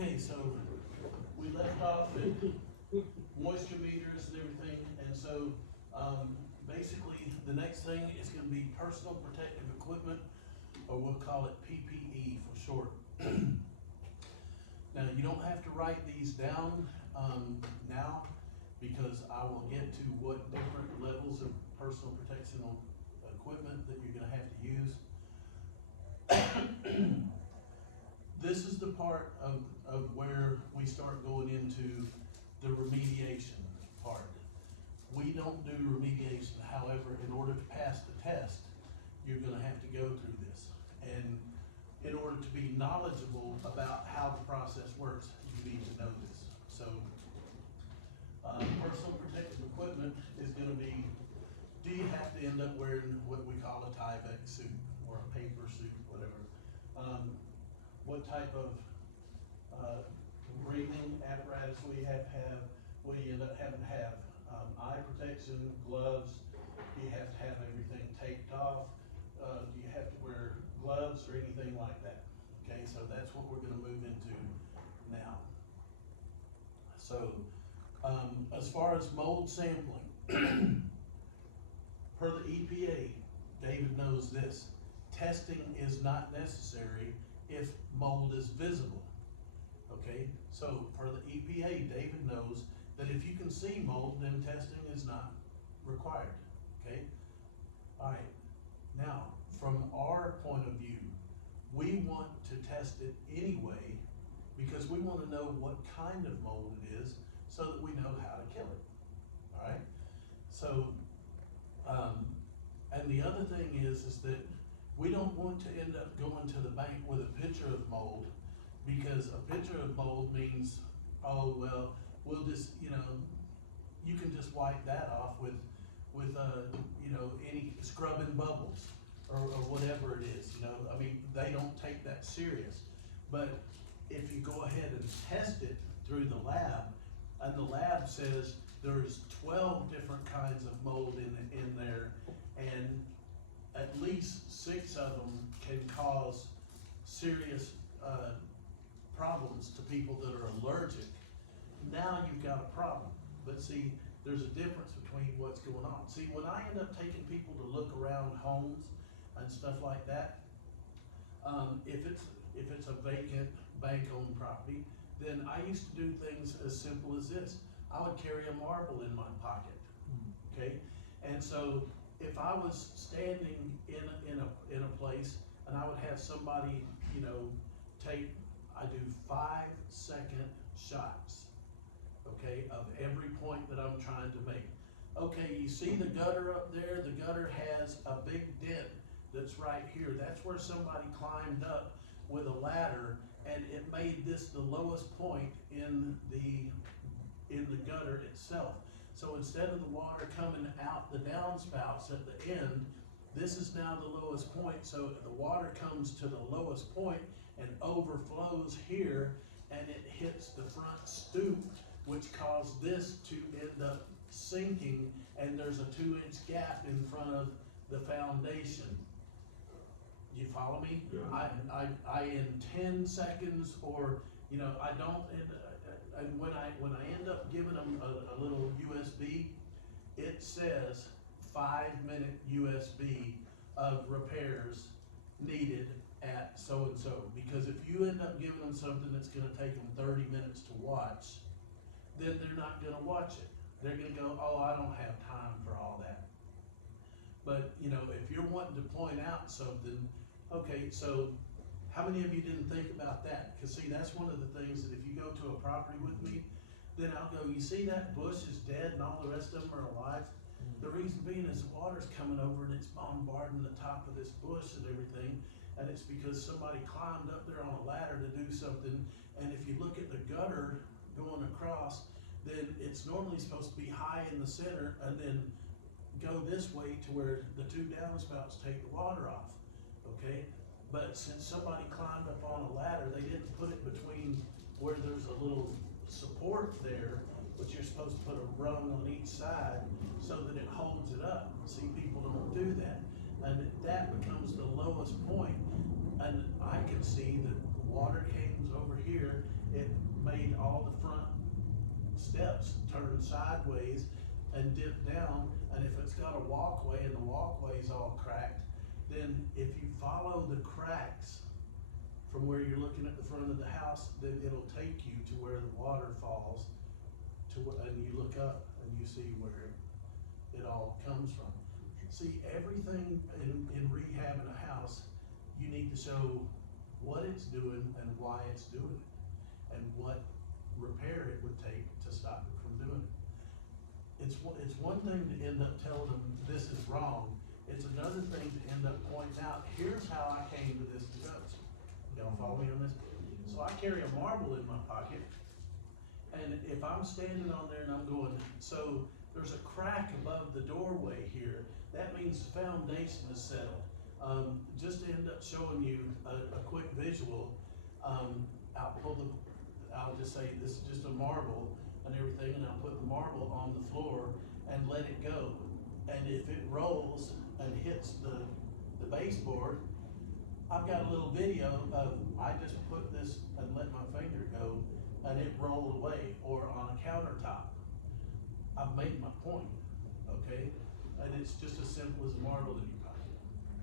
Okay, so we left off at moisture meters and everything, and so, basically, the next thing is gonna be personal protective equipment, or we'll call it PPE for short. Now, you don't have to write these down, now, because I will get to what different levels of personal protection equipment that you're gonna have to use. This is the part of where we start going into the remediation part. We don't do remediation, however, in order to pass the test, you're gonna have to go through this. And in order to be knowledgeable about how the process works, you need to know this. So, personal protective equipment is gonna be, do you have to end up wearing what we call a Tyvek suit or a paper suit, whatever? What type of breathing apparatus we have to have, what do you end up having to have? Eye protection, gloves, do you have to have everything taped off? Do you have to wear gloves or anything like that? Okay, so that's what we're gonna move into now. So, as far as mold sampling, per the EPA, David knows this, testing is not necessary if mold is visible. Okay, so for the EPA, David knows that if you can see mold, then testing is not required. Okay, all right. Now, from our point of view, we want to test it anyway because we want to know what kind of mold it is so that we know how to kill it. All right. So, and the other thing is that we don't want to end up going to the bank with a picture of mold, because a picture of mold means, oh, well, we'll just, you can just wipe that off with any scrubbing bubbles or whatever it is, I mean, they don't take that serious. But if you go ahead and test it through the lab, and the lab says there's 12 different kinds of mold in there, and at least 6 of them can cause serious problems to people that are allergic, now you've got a problem. But see, there's a difference between what's going on. See, when I end up taking people to look around homes and stuff like that, if it's a vacant bank-owned property, then I used to do things as simple as this. I would carry a marble in my pocket, okay? And so if I was standing in a place and I would have somebody, I do 5-second shots, okay, of every point that I'm trying to make. Okay, you see the gutter up there? The gutter has a big dent that's right here. That's where somebody climbed up with a ladder, and it made this the lowest point in the gutter itself. So instead of the water coming out the downspouts at the end, this is now the lowest point. So the water comes to the lowest point and overflows here, and it hits the front stoop, which caused this to end up sinking, and there's a 2-inch gap in front of the foundation. You follow me? Yeah. I in 10 seconds, or I don't. And when I end up giving them a little USB, it says 5-minute USB of repairs needed at so and so. Because if you end up giving them something that's going to take them 30 minutes to watch, then they're not going to watch it. They're going to go, oh, I don't have time for all that. But if you're wanting to point out something, okay, so how many of you didn't think about that? Because see, that's one of the things that if you go to a property with me, then I'll go, you see that bush is dead and all the rest of them are alive? The reason being is the water's coming over and it's bombarding the top of this bush and everything, and it's because somebody climbed up there on a ladder to do something. And if you look at the gutter going across, then it's normally supposed to be high in the center and then go this way to where the 2 downspouts take the water off, okay? But since somebody climbed up on a ladder, they didn't put it between where there's a little support there, but you're supposed to put a rung on each side so that it holds it up. See, people don't do that. And that becomes the lowest point. And I can see that the water came over here it made all the front steps turn sideways and dip down, and if it's got a walkway and the walkway's all cracked, then if you follow the cracks from where you're looking at the front of the house, then it'll take you to where the water falls and you look up and you see where it all comes from. See, everything in rehabbing a house, you need to show what it's doing and why it's doing it, and what repair it would take to stop it from doing it. It's one thing to end up telling them this is wrong. It's another thing to end up pointing out, here's how I came to this conclusion. Y'all follow me on this? So I carry a marble in my pocket, and if I'm standing on there and I'm going, so there's a crack above the doorway here, that means the foundation is settled. Just to end up showing you a quick visual, I'll just say this is just a marble and everything, and I'll put the marble on the floor and let it go. And if it rolls and hits the baseboard, I've got a little video of, I just put this and let my finger go and it rolled away, or on a countertop. I've made my point, okay? And it's just as simple as a marble in your pocket,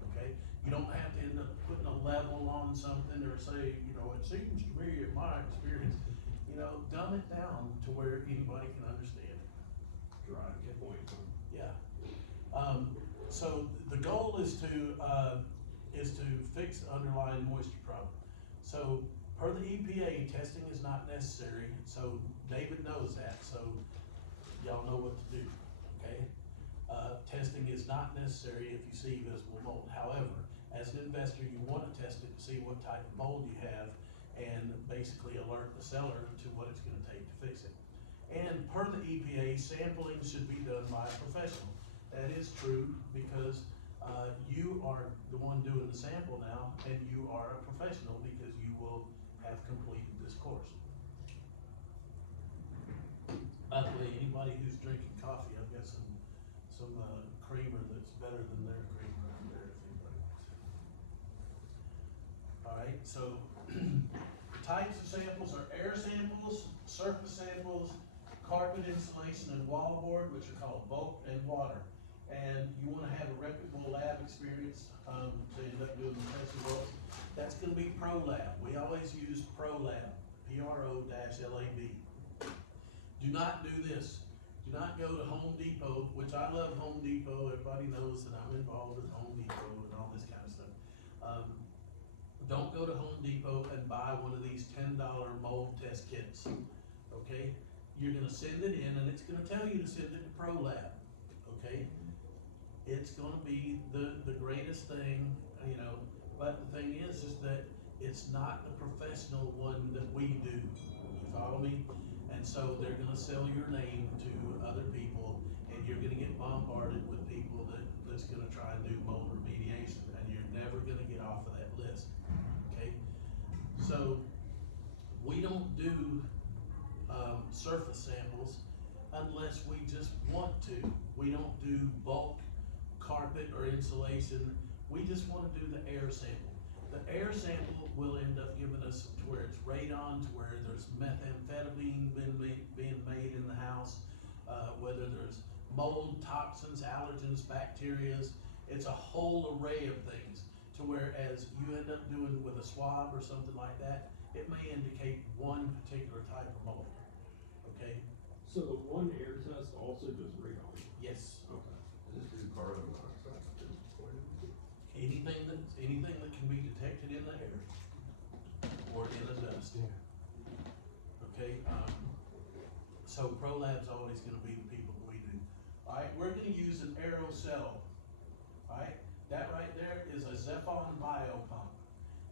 okay? You don't have to end up putting a level on something or say, you know, it seems to me in my experience, you know, dumb it down to where anybody can understand it. Right, good point. Yeah. So the goal is to fix the underlying moisture problem. So per the EPA, testing is not necessary. So David knows that. So y'all know what to do. Okay. Testing is not necessary if you see visible mold. However, as an investor, you want to test it to see what type of mold you have, and basically alert the seller to what it's going to take to fix it. And per the EPA, sampling should be done by a professional. That is true because you are the one doing the sample now, and you are a professional because you will have completed this course. By the way, anybody who's drinking coffee, I've got some creamer that's better than their creamer out there if anybody wants it. All right, so the types of samples are air samples, surface samples, carpet insulation and wallboard, which are called bulk, and water. And you want to have a reputable lab experience to end up doing the test results. That's going to be ProLab. We always use ProLab, P-R-O-L-A-B. Do not do this. Do not go to Home Depot, which I love Home Depot. Everybody knows that I'm involved with Home Depot and all this kind of stuff. Don't go to Home Depot and buy one of these $10 mold test kits, okay? You're gonna send it in and it's gonna tell you to send it to ProLab, okay? It's gonna be the greatest thing, you know, but the thing is that it's not the professional one that we do. You follow me? And so they're gonna sell your name to other people, and you're gonna get bombarded with people that's gonna try and do mold remediation, and you're never gonna get off of that list, okay? So we don't do surface samples unless we just want to. We don't do bulk carpet or insulation. We just want to do the air sample. The air sample will end up giving us to where it's radon, to where there's methamphetamine being made in the house, whether there's mold, toxins, allergens, bacterias. It's a whole array of things, to whereas you end up doing with a swab or something like that, it may indicate one particular type of mold, okay? So the one air test also does radon? Yes. Okay. Just do carbon monoxide. Anything that can be detected in the air or in the dust. Okay, so ProLab's always gonna be the people that we do. All right, we're gonna use an aerosol. All right, that right there is a Zephon Bio pump,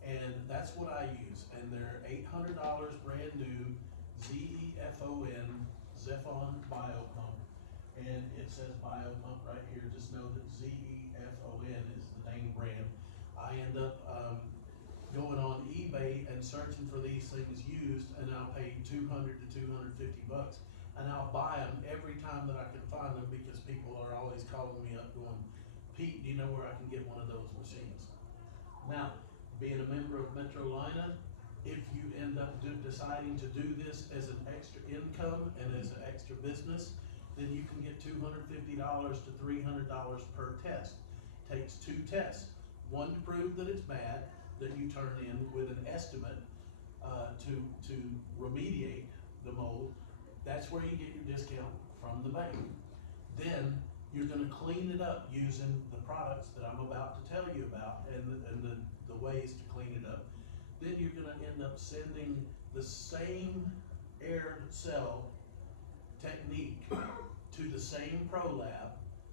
and that's what I use. And they're $800 brand new, Z-E-F-O-N, Zephon Bio pump, and it says Bio pump right here. Just know that Z-E-F-O-N is the name brand. I end up going on eBay and searching for these things used, and I'll pay $200 to $250, and I'll buy them every time that I can find them, because people are always calling me up going, Pete, do you know where I can get one of those machines? Now, being a member of Metrolina, if you end up deciding to do this as an extra income and as an extra business, then you can get $250 to $300 per test. Takes 2 tests, one to prove that it's bad, that you turn in with an estimate to remediate the mold. That's where you get your discount from the bank. Then you're gonna clean it up using the products that I'm about to tell you about and the ways to clean it up. Then you're gonna end up sending the same air cell technique to the same pro lab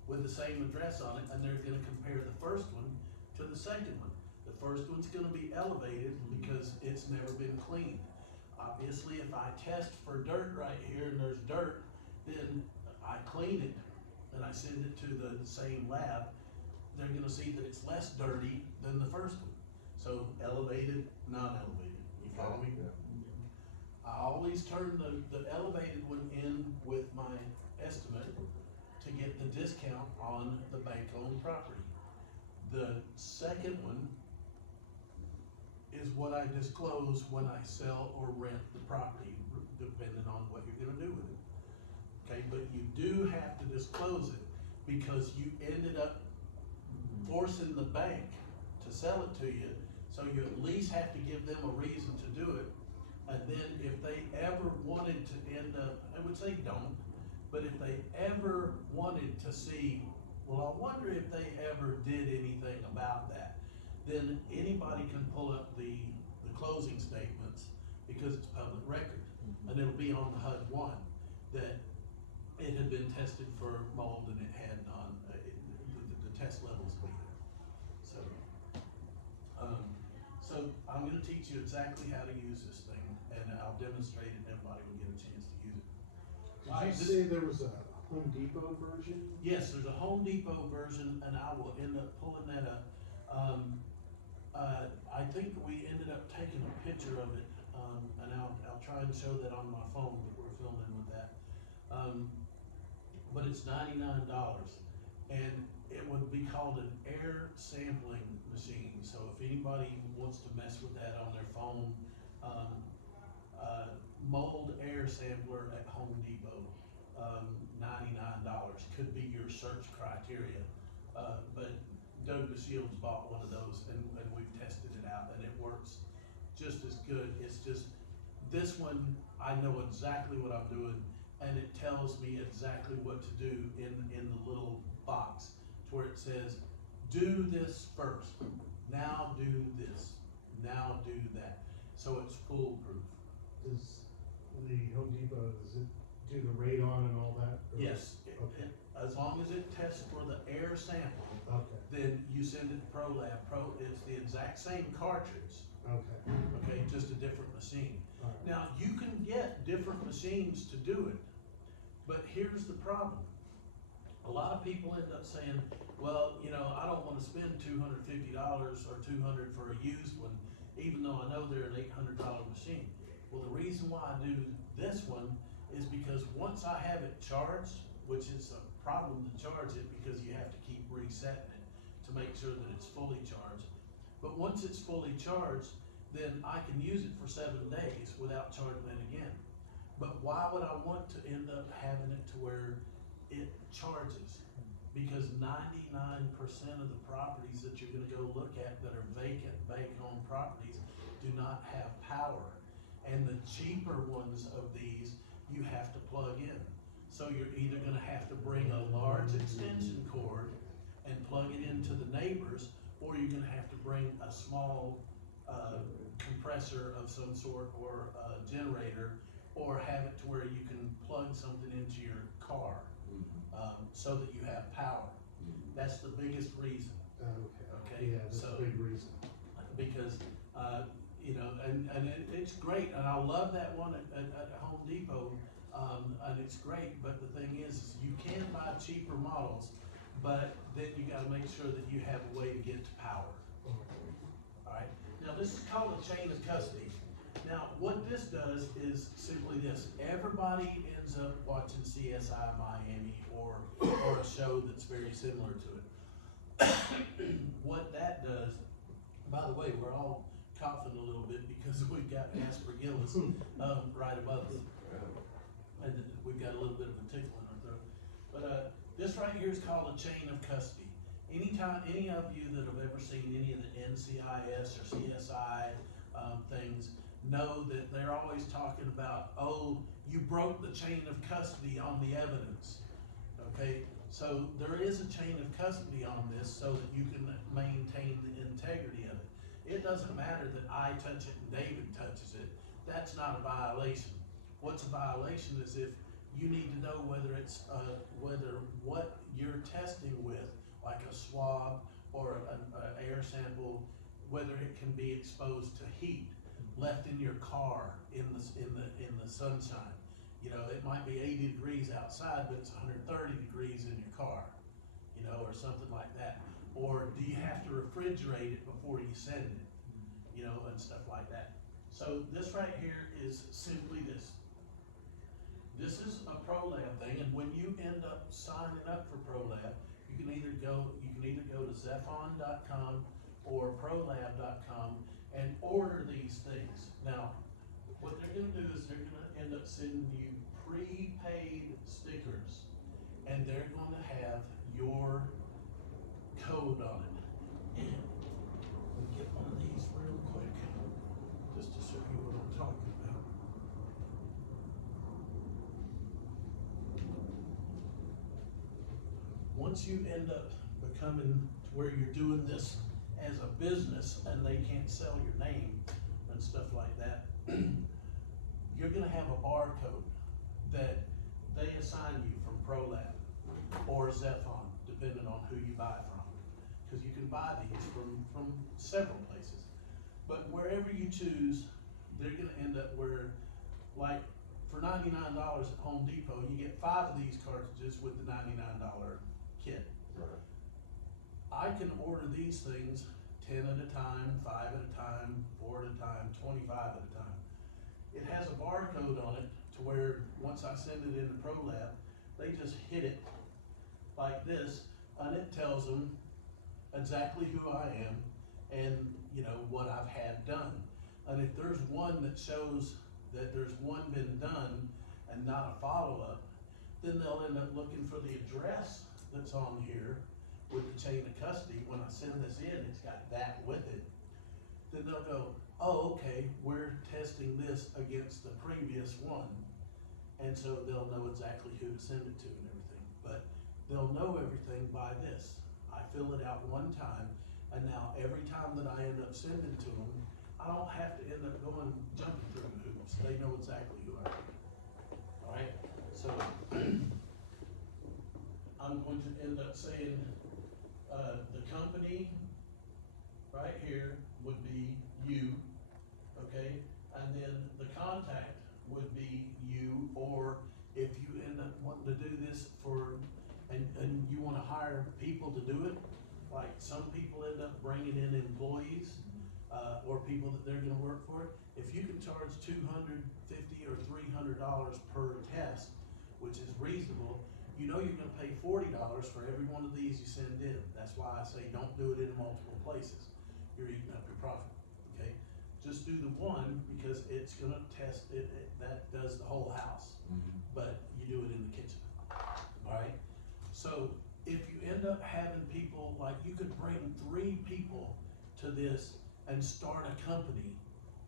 with the same address on it, and they're gonna compare the first one to the second one. The first one's gonna be elevated because it's never been cleaned. Obviously, if I test for dirt right here and there's dirt, then I clean it and I send it to the same lab, they're gonna see that it's less dirty than the first one. So elevated, non-elevated, you follow me? Yeah. I always turn the elevated one in with my estimate to get the discount on the bank-owned property. The second one is what I disclose when I sell or rent the property, depending on what you're gonna do with it. Okay, but you do have to disclose it because you ended up forcing the bank to sell it to you, so you at least have to give them a reason to do it. And then if they ever wanted to end up, I would say don't, but if they ever wanted to see, well, I wonder if they ever did anything about that, then anybody can pull up the closing statements because it's public record. And it'll be on the HUD-1 that it had been tested for mold and it had the test levels will be there. So I'm gonna teach you exactly how to use this thing, and I'll demonstrate it and everybody will get a chance to use it. Did you say there was a Home Depot version? Yes, there's a Home Depot version, and I will end up pulling that up. I think we ended up taking a picture of it, and I'll try and show that on my phone, but we're filming with that. But it's $99, and it would be called an air sampling machine. So if anybody wants to mess with that on their phone, mold air sampler at Home Depot, $99 could be your search criteria. But Doug DeShields bought one of those and we've tested it out and it works just as good. It's just, this one, I know exactly what I'm doing and it tells me exactly what to do in the little box to where it says, do this first, now do this, now do that. So it's foolproof. Does the Home Depot, does it do the radon and all that? Or- Yes, Okay. as long as it tests for the air sample, Okay, then you send it to ProLab. It's the exact same cartridge, okay, okay, just a different machine. all right. Now, you can get different machines to do it, but here's the problem. A lot of people end up saying, well, you know, I don't wanna spend $250 or $200 for a used one, even though I know they're an $800 machine. Well, the reason why I do this one is because once I have it charged, which is a problem to charge it because you have to keep resetting it to make sure that it's fully charged. But once it's fully charged, then I can use it for 7 days without charging it again. But why would I want to end up having it to where it charges? Because 99% of the properties that you're gonna go look at that are vacant, bank-owned properties do not have power. And the cheaper ones of these, you have to plug in. So you're either gonna have to bring a large extension cord and plug it into the neighbors, or you're gonna have to bring a small compressor of some sort or a generator, or have it to where you can plug something into your car, so that you have power. That's the biggest reason. Okay, Yeah, that's so- a big reason. Because, you know, and it's great, and I love that one at Home Depot, and it's great, but the thing is you can buy cheaper models, but then you gotta make sure that you have a way to get to power. Alright, now this is called a chain of custody. Now, what this does is simply this: everybody ends up watching CSI Miami or a show that's very similar to it. What that does, by the way, we're all coughing a little bit because we've got aspergillus, right above us. And we've got a little bit of a tickle in our throat. But, this right here is called a chain of custody. Anytime, any of you that have ever seen any of the NCIS or CSI, things, know that they're always talking about, oh, you broke the chain of custody on the evidence. Okay, so there is a chain of custody on this so that you can maintain the integrity of it. It doesn't matter that I touch it and David touches it. That's not a violation. What's a violation is if you need to know whether it's, whether what you're testing with, like a swab or an air sample, whether it can be exposed to heat, left in your car in the sunshine. You know, it might be 80 degrees outside, but it's 130 degrees in your car, you know, or something like that. Or do you have to refrigerate it before you send it, you know, and stuff like that. So this right here is simply this. This is a ProLab thing, and when you end up signing up for ProLab, you can either go to Zephon.com or ProLab.com and order these things. Now, what they're gonna do is they're gonna end up sending you prepaid stickers, and they're gonna have your code on it. And let me get one of these real quick, just to show you what I'm talking about. Once you end up becoming to where you're doing this as a business and they can't sell your name and stuff like that, you're gonna have a barcode that they assign you from ProLab or Zephon, depending on who you buy from. Cause you can buy these from several places. But wherever you choose, they're gonna end up where, like, for $99 at Home Depot, you get 5 of these cartridges with the $99 kit. Right. I can order these things 10 at a time, 5 at a time, 4 at a time, 25 at a time. It has a barcode on it to where once I send it into ProLab, they just hit it like this, and it tells them exactly who I am and, you know, what I've had done. And if there's one that shows that there's one been done and not a follow-up, then they'll end up looking for the address that's on here with the chain of custody. When I send this in, it's got that with it. Then they'll go, oh, okay, we're testing this against the previous one. And so they'll know exactly who to send it to and everything. But they'll know everything by this. I fill it out one time, and now every time that I end up sending to them, I don't have to end up jumping through hoops. They know exactly who I am. All right, so I'm going to end up saying, the company right here would be you, okay? And then the contact would be you, or if you end up wanting to do this and you wanna hire people to do it, like some people end up bringing in employees, or people that they're gonna work for. If you can charge $250 or $300 per test, which is reasonable, you know you're gonna pay $40 for every one of these you send in. That's why I say don't do it in multiple places. You're eating up your profit, okay? Just do the one because it's gonna test it, that does the whole house, but you do it in the kitchen, all right? So if you end up having people, like you could bring 3 people to this and start a company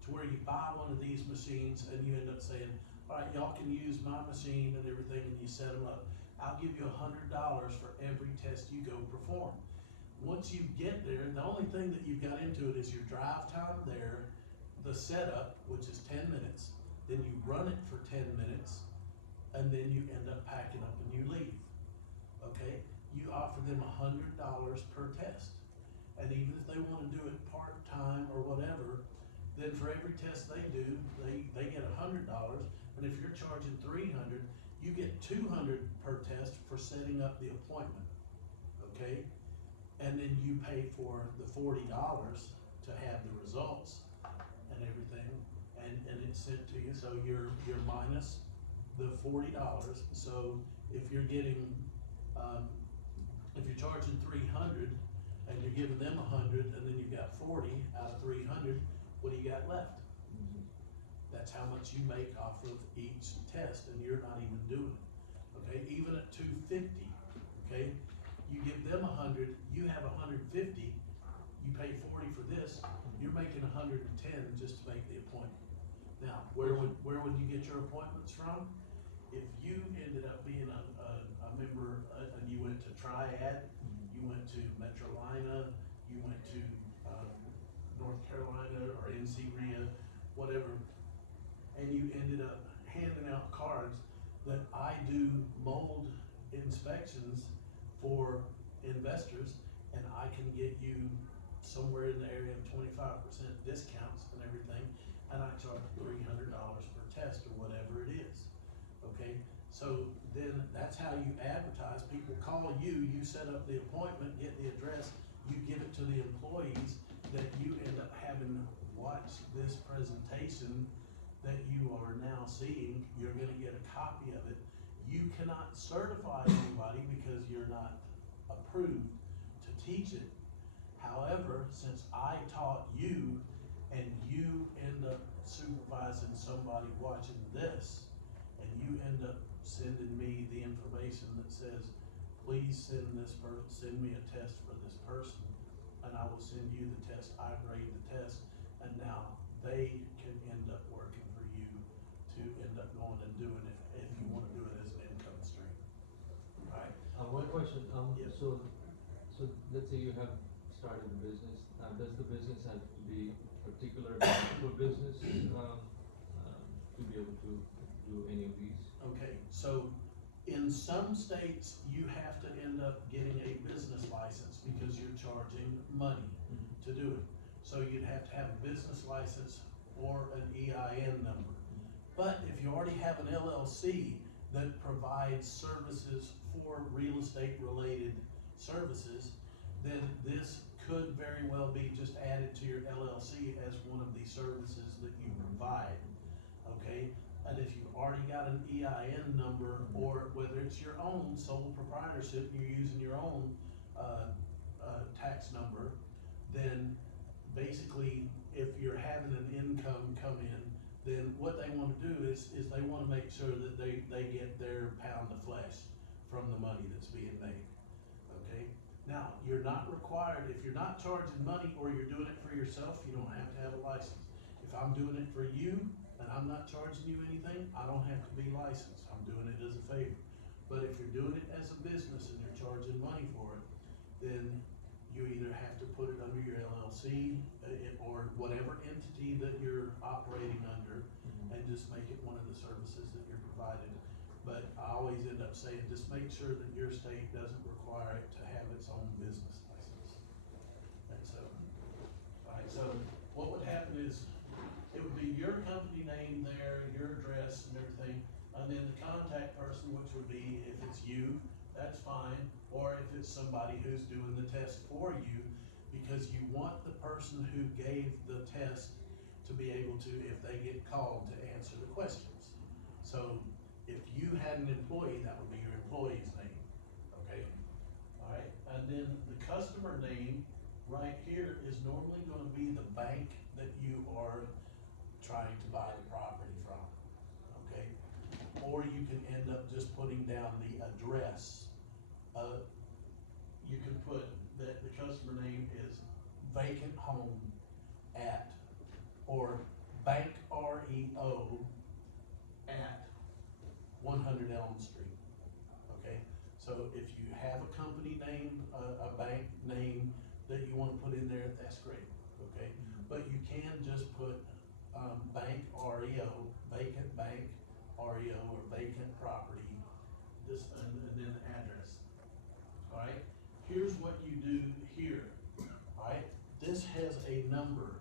to where you buy one of these machines and you end up saying, all right, y'all can use my machine and everything, and you set them up. I'll give you $100 for every test you go perform. Once you get there, the only thing that you've got into it is your drive time there, the setup, which is 10 minutes, then you run it for 10 minutes, and then you end up packing up and you leave, okay? You offer them $100 per test. And even if they wanna do it part-time or whatever, then for every test they do, they get $100, and if you're charging $300, you get $200 per test for setting up the appointment, okay? And then you pay for the $40 to have the results and everything, and it's sent to you, so you're minus the $40. So if you're getting, if you're charging $300 and you're giving them $100, and then you've got 40 out of 300, well, left. That's how much you make off of each test, and you're not even doing it, okay? Even at 250, okay? You give them 100, you have 150, you pay 40 for this, you're making 110 just to make the appointment. Now, where would you get your appointments from? If you ended up being a member, and you went to Triad, you went to Metrolina, you went to, North Carolina or NC RIA, whatever, and you ended up handing out cards that I do mold inspections for investors, and I can get you somewhere in the area of 25% discounts and everything, and I charge $300 per test or whatever it is, okay? So then that's how you advertise. People call you, you set up the appointment, get the address, you give it to the employees that you end up having watch this presentation that you are now seeing. You're gonna get a copy of it. You cannot certify anybody because you're not approved to teach it. However, since I taught you and you end up supervising somebody watching this, and you end up sending me the information that says, please send me a test for this person, and I will send you the test, I grade the test, and now they can end up working for you to end up going and doing it if you wanna do it as an income stream. Right? One question, Yes. so let's say you have started a business, does the business have to be particular type of business, to be able to do any of these? Okay, so in some states, you have to end up getting a business license because you're charging money to do it. So you'd have to have a business license or an EIN number. But if you already have an LLC that provides services for real estate related services, then this could very well be just added to your LLC as one of the services that you provide, okay? And if you've already got an EIN number, or whether it's your own sole proprietorship, you're using your own, tax number, then basically, if you're having an income come in, then what they wanna do is they wanna make sure that they get their pound of flesh from the money that's being made, okay? Now, you're not required, if you're not charging money or you're doing it for yourself, you don't have to have a license. If I'm doing it for you and I'm not charging you anything, I don't have to be licensed, I'm doing it as a favor. But if you're doing it as a business and you're charging money for it, then you either have to put it under your LLC, or whatever entity that you're operating under, and just make it one of the services that you're providing. But I always end up saying, just make sure that your state doesn't require it to have its own business license. And so, alright, so what would happen is, it would be your company name there, your address and everything, and then the contact person, which would be, if it's you, that's fine, or if it's somebody who's doing the test for you, because you want the person who gave the test to be able to, if they get called, to answer the questions. So, if you had an employee, that would be your employee's name, okay? Alright, and then the customer name right here is normally gonna be the bank that you are trying to buy the property from, okay? Or you can end up just putting down the address. You can put that the customer name is vacant home at, or bank REO at 100 Elm Street, okay? So if you have a company name, a bank name that you wanna put in there, that's great, okay? But you can just put, bank REO, vacant bank REO, or vacant property, just, and then the address, alright? Here's what you do here, alright? This has a number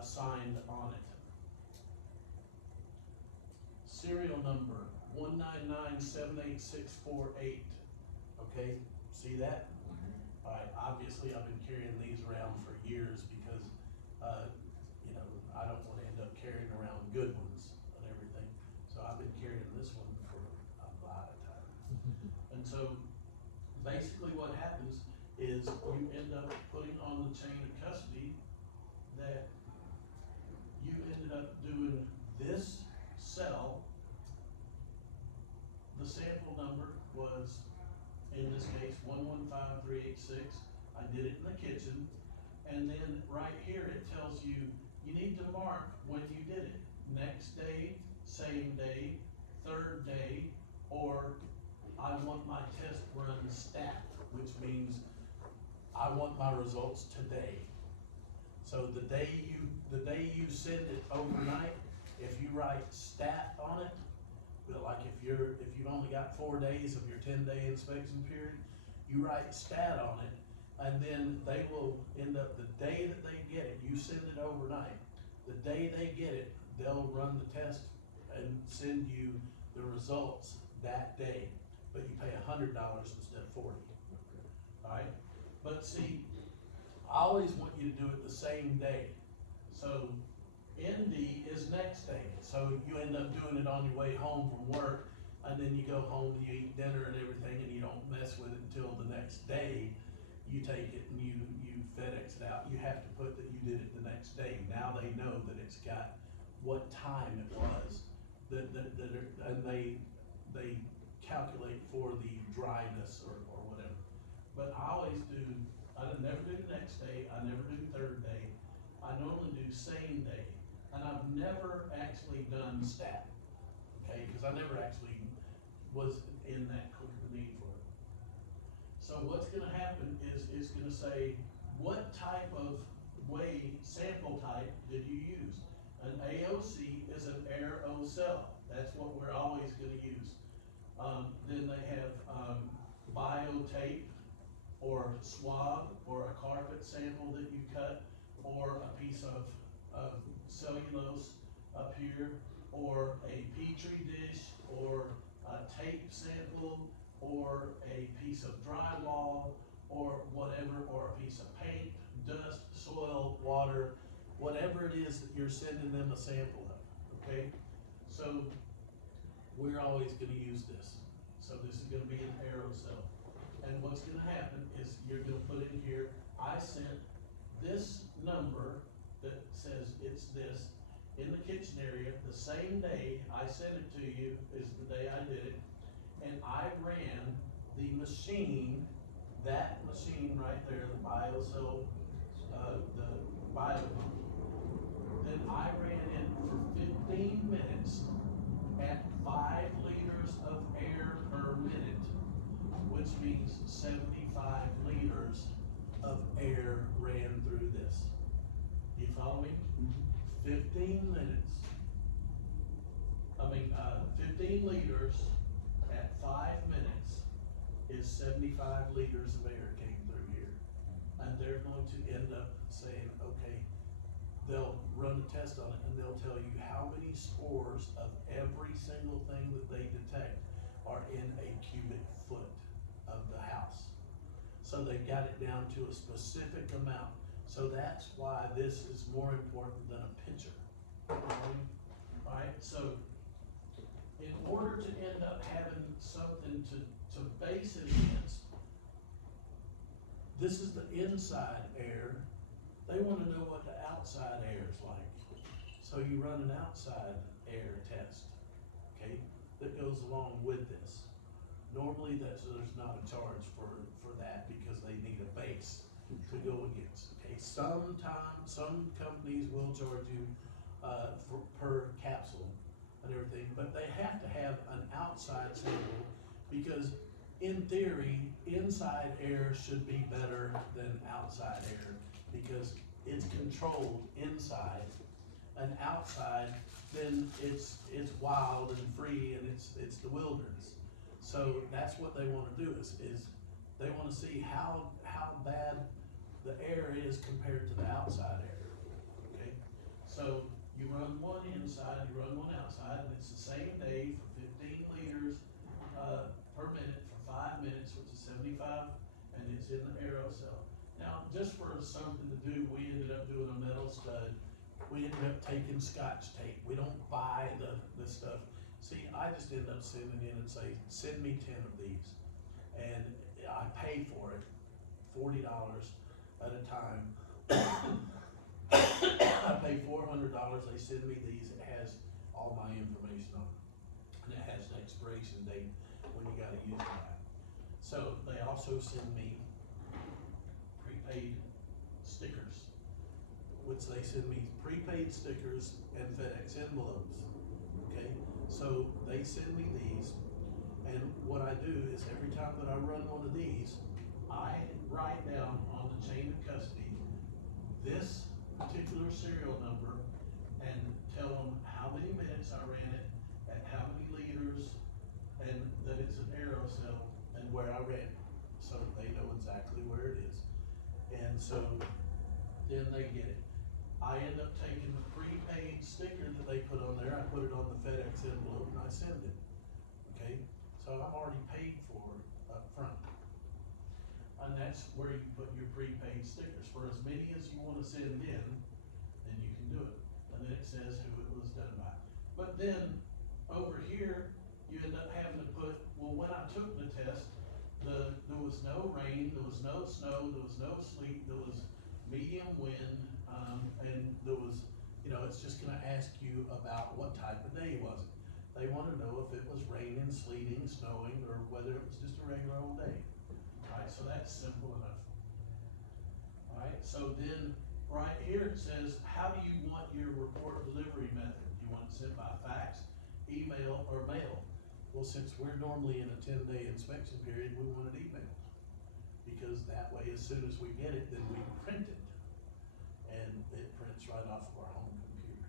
assigned on it. Serial number 1997868, okay? See that? Alright, obviously I've been carrying these around for years because, you know, I don't wanna end up carrying around good ones and everything. So I've been carrying this one for a lot of time. And so, basically what happens is you end up putting on the chain of custody that 6. I did it in the kitchen. And then right here, it tells you, you need to mark when you did it. Next day, same day, third day, or I want my test run stat, which means I want my results today. So the day you send it overnight, if you write stat on it, but like if you've only got 4 days of your 10-day inspection period, you write stat on it, and then they will end up, the day that they get it, you send it overnight, the day they get it, they'll run the test and send you the results that day, but you pay $100 instead of $40. Alright, but see, I always want you to do it the same day. So Indy is next day, so you end up doing it on your way home from work, and then you go home and you eat dinner and everything, and you don't mess with it until the next day. You take it and you FedEx it out. You have to put that you did it the next day. Now they know that it's got what time it was, and they calculate for the dryness or whatever. But I always do, I never do the next day, I never do third day, I normally do same day, and I've never actually done stat, okay, because I never actually was in that quick of a need for it. So what's gonna happen is it's gonna say, what type of sample type did you use? An AOC is an aerosol, that's what we're always gonna use. Then they have biotape, or swab, or a carpet sample that you cut, or a piece of cellulose up here, or a petri dish, or a tape sample, or a piece of drywall, or whatever, or a piece of paint, dust, soil, water, whatever it is that you're sending them a sample of, okay? So we're always gonna use this. So this is gonna be an aerosol. And what's gonna happen is you're gonna put in here, I sent this number that says it's this in the kitchen area, the same day I sent it to you is the day I did it, and I ran the machine, that machine right there, the BioCell, the BioPump. Then I ran it for 15 minutes at 5 liters of air per minute, which means 75 liters of air ran through this. Do you follow me? 15 minutes. 15 liters at 5 minutes is 75 liters of air came through here. And they're going to end up saying, okay, they'll run a test on it and they'll tell you how many spores of every single thing that they detect are in a cubic foot of the house. So they've got it down to a specific amount. So that's why this is more important than a pitcher. Alright, so in order to end up having something to base it against, this is the inside air. They want to know what the outside air is like. So you run an outside air test, okay, that goes along with this. Normally there's not a charge for that because they need a base to go against, okay? Sometimes, some companies will charge you per capsule and everything, but they have to have an outside sample because in theory, inside air should be better than outside air because it's controlled inside, and outside, then it's wild and free and it's the wilderness. So that's what they want to do is they want to see how bad the air is compared to the outside air, okay? So you run one inside, you run one outside, and it's the same day for 15 liters per minute for 5 minutes, which is 75, and it's in the aerosol. Now, just for something to do, we ended up doing a metal stud. We ended up taking Scotch tape. We don't buy the stuff. See, I just end up sending in and say, send me 10 of these. And I pay for it, $40 at a time. I pay $400, they send me these, it has all my information on it. And it has an expiration date when you gotta use that. So they also send me prepaid stickers, which they send me prepaid stickers and FedEx envelopes, okay? So they send me these, and what I do is every time that I run one of these, I write down on the chain of custody this particular serial number and tell them how many minutes I ran it, at how many liters, and that it's an aerosol and where I ran it, so they know exactly where it is. And so then they get it. I end up taking the prepaid sticker that they put on there, I put it on the FedEx envelope and I send it, okay? So I'm already paid for up front. And that's where you put your prepaid stickers, for as many as you wanna send in, then you can do it. And then it says who it was done by. But then, over here, you end up having to put, well, when I took the test, there was no rain, there was no snow, there was no sleet, there was medium wind, and there was, you know, it's just gonna ask you about what type of day was it. They wanna know if it was raining, sleeting, snowing, or whether it was just a regular old day. Alright, so that's simple enough. Alright, so then, right here it says, how do you want your report delivery method? Do you want it sent by fax, email, or mail? Well, since we're normally in a 10-day inspection period, we want it emailed. Because that way, as soon as we get it, then we print it. And it prints right off of our home computer.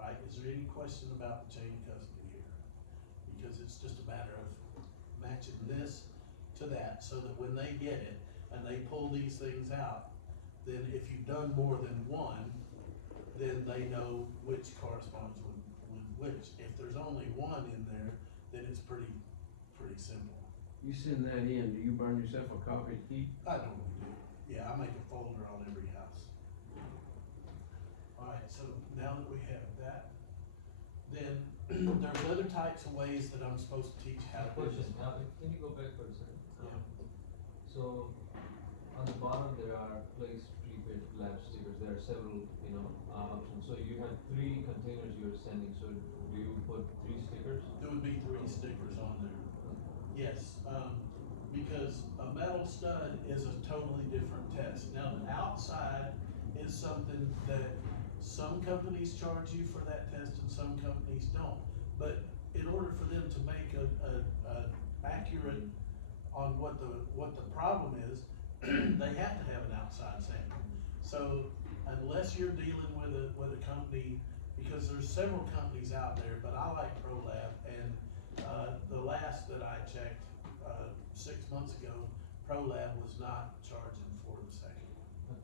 Alright, is there any question about the chain of custody here? Because it's just a matter of matching this to that, so that when they get it, and they pull these things out, then if you've done more than one, then they know which corresponds with which. If there's only one in there, then it's pretty simple. You send that in, do you burn yourself a copy to keep? I normally do. Yeah, I make a folder on every house. Alright, so now that we have that, then there's other types of ways that I'm supposed to teach how to do Question, this. can you go back for a second? Yeah. So, on the bottom there are place prepaid lab stickers, there are several, options, so you have 3 containers you're sending, so do you put 3 stickers? There would be 3 stickers on there. Yes, because a metal stud is a totally different test. Now, the outside is something that some companies charge you for that test and some companies don't. But in order for them to make a accurate on what the problem is, they have to have an outside sample. So unless you're dealing with a company, because there's several companies out there, but I like ProLab, and the last that I checked 6 months ago, ProLab was not charging for the second one.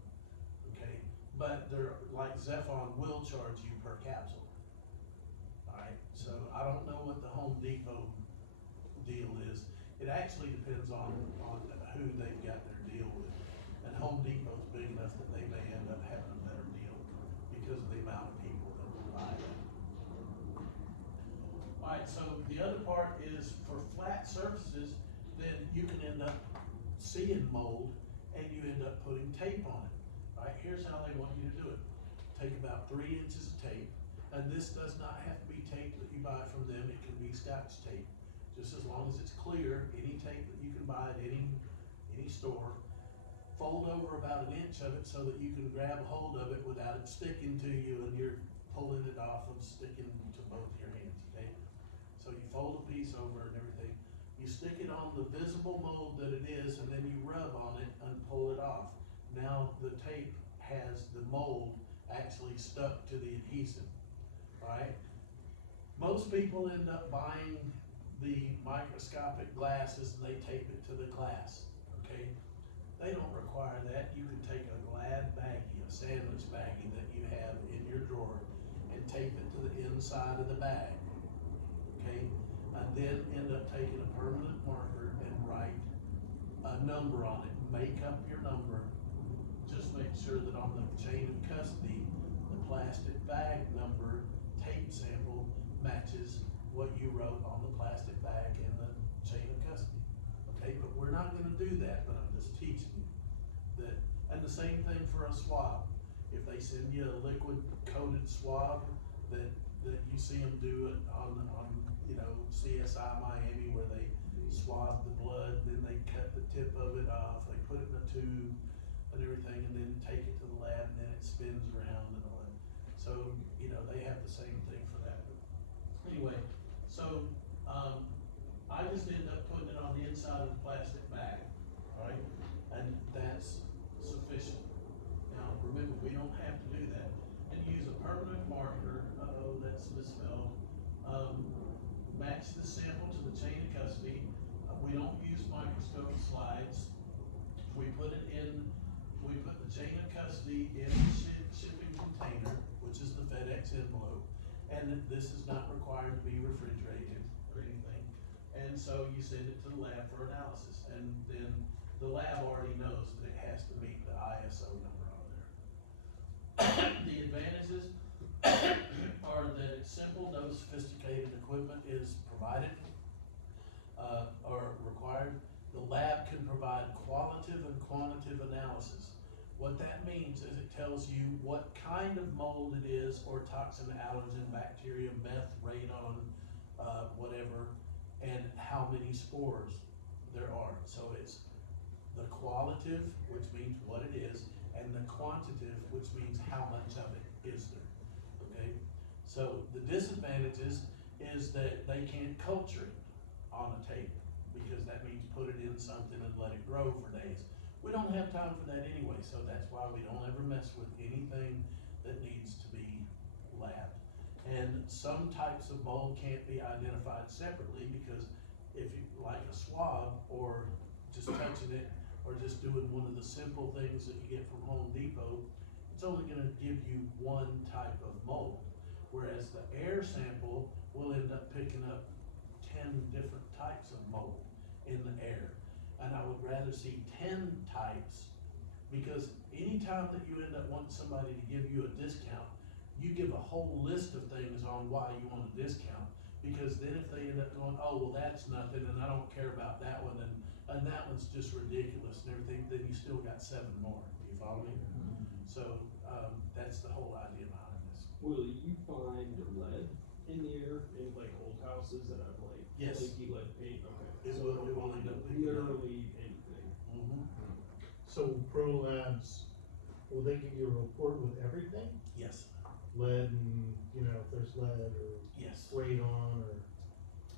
Okay, but they're like Zephon will charge you per capsule. Alright, so I don't know what the Home Depot deal is. It actually depends on who they've got their deal with. And Home Depot's big enough that they may end up having a better deal because of the amount of people that will buy that. Alright, so the other part is for flat surfaces, then you can end up seeing mold and you end up putting tape on it. Alright, here's how they want you to do it. Take about 3 inches of tape, and this does not have to be tape that you buy from them, it can be Scotch tape. Just as long as it's clear, any tape that you can buy at any store, fold over about 1 inch of it so that you can grab a hold of it without it sticking to you and you're pulling it off and sticking to both your hands, okay? So you fold a piece over and everything, you stick it on the visible mold that it is, and then you rub on it and pull it off. Now the tape has the mold actually stuck to the adhesive, alright? Most people end up buying the microscopic glasses and they tape it to the glass, okay? They don't require that. You can take a Glad baggie, a sandwich baggie that you have in your drawer, and tape it to the inside of the bag, okay? And then end up taking a permanent marker and write a number on it. Make up your number. Just make sure that on the chain of custody, the plastic bag number tape sample matches what you wrote on the plastic bag in the chain of custody. Okay, but we're not gonna do that, but I'm just teaching you that. And the same thing for a swab. If they send you a liquid coated swab that you see them do it on CSI Miami, where they swab the blood, then they cut the tip of it off, they put it in a tube, and everything, and then take it to the lab, and then it spins around and all that. So, you know, they have the same thing for that. Anyway, so, I just ended up putting it on the inside of the plastic bag, alright? And that's sufficient. Now, remember, we don't have to do that. And use a permanent marker, that's misspelled, match the sample to the chain of custody. We don't use microscope slides. We put the chain of custody in the shipping container, which is the FedEx envelope. And this is not required to be refrigerated or anything. And so you send it to the lab for analysis, and then the lab already knows that it has to meet the ISO number on there. The advantages are that it's simple, no sophisticated equipment is provided, or required. The lab can provide qualitative and quantitative analysis. What that means is it tells you what kind of mold it is, or toxin, allergen, bacteria, meth, radon, whatever, and how many spores there are. So it's the qualitative, which means what it is, and the quantitative, which means how much of it is there, okay? So the disadvantages is that they can't culture it on a table, because that means put it in something and let it grow for days. We don't have time for that anyway, so that's why we don't ever mess with anything that needs to be labbed. And some types of mold can't be identified separately, because if you, like a swab, or just touching it, or just doing one of the simple things that you get from Home Depot, it's only gonna give you one type of mold. Whereas the air sample will end up picking up 10 different types of mold in the air. And I would rather see 10 types, because anytime that you end up wanting somebody to give you a discount, you give a whole list of things on why you want a discount. Because then if they end up going, oh, well, that's nothing, and I don't care about that one, and that one's just ridiculous and everything, then you still got 7 more. You follow me? So, that's the whole idea behind this. Will you find lead in the air in like old houses that have like Yes. flaky lead paint? Okay. It So will- it will find end up picking up. literally anything. So Pro Labs, will they give you a report with everything? Yes, Lead and, you know, if there's lead or yes. radon or,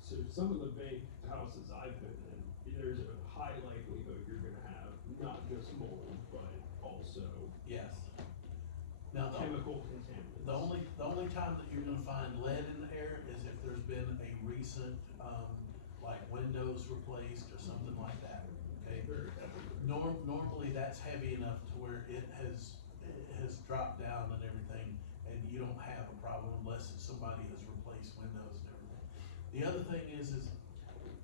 So some of the big houses I've been in, there's a high likelihood you're gonna have not just mold, but also Yes. Now, chemical contaminants. the only time that you're gonna find lead in the air is if there's been a recent, like windows replaced or something like that, okay? Very heavy. Normally that's heavy enough to where it has dropped down and everything, and you don't have a problem unless somebody has replaced windows and everything. The other thing is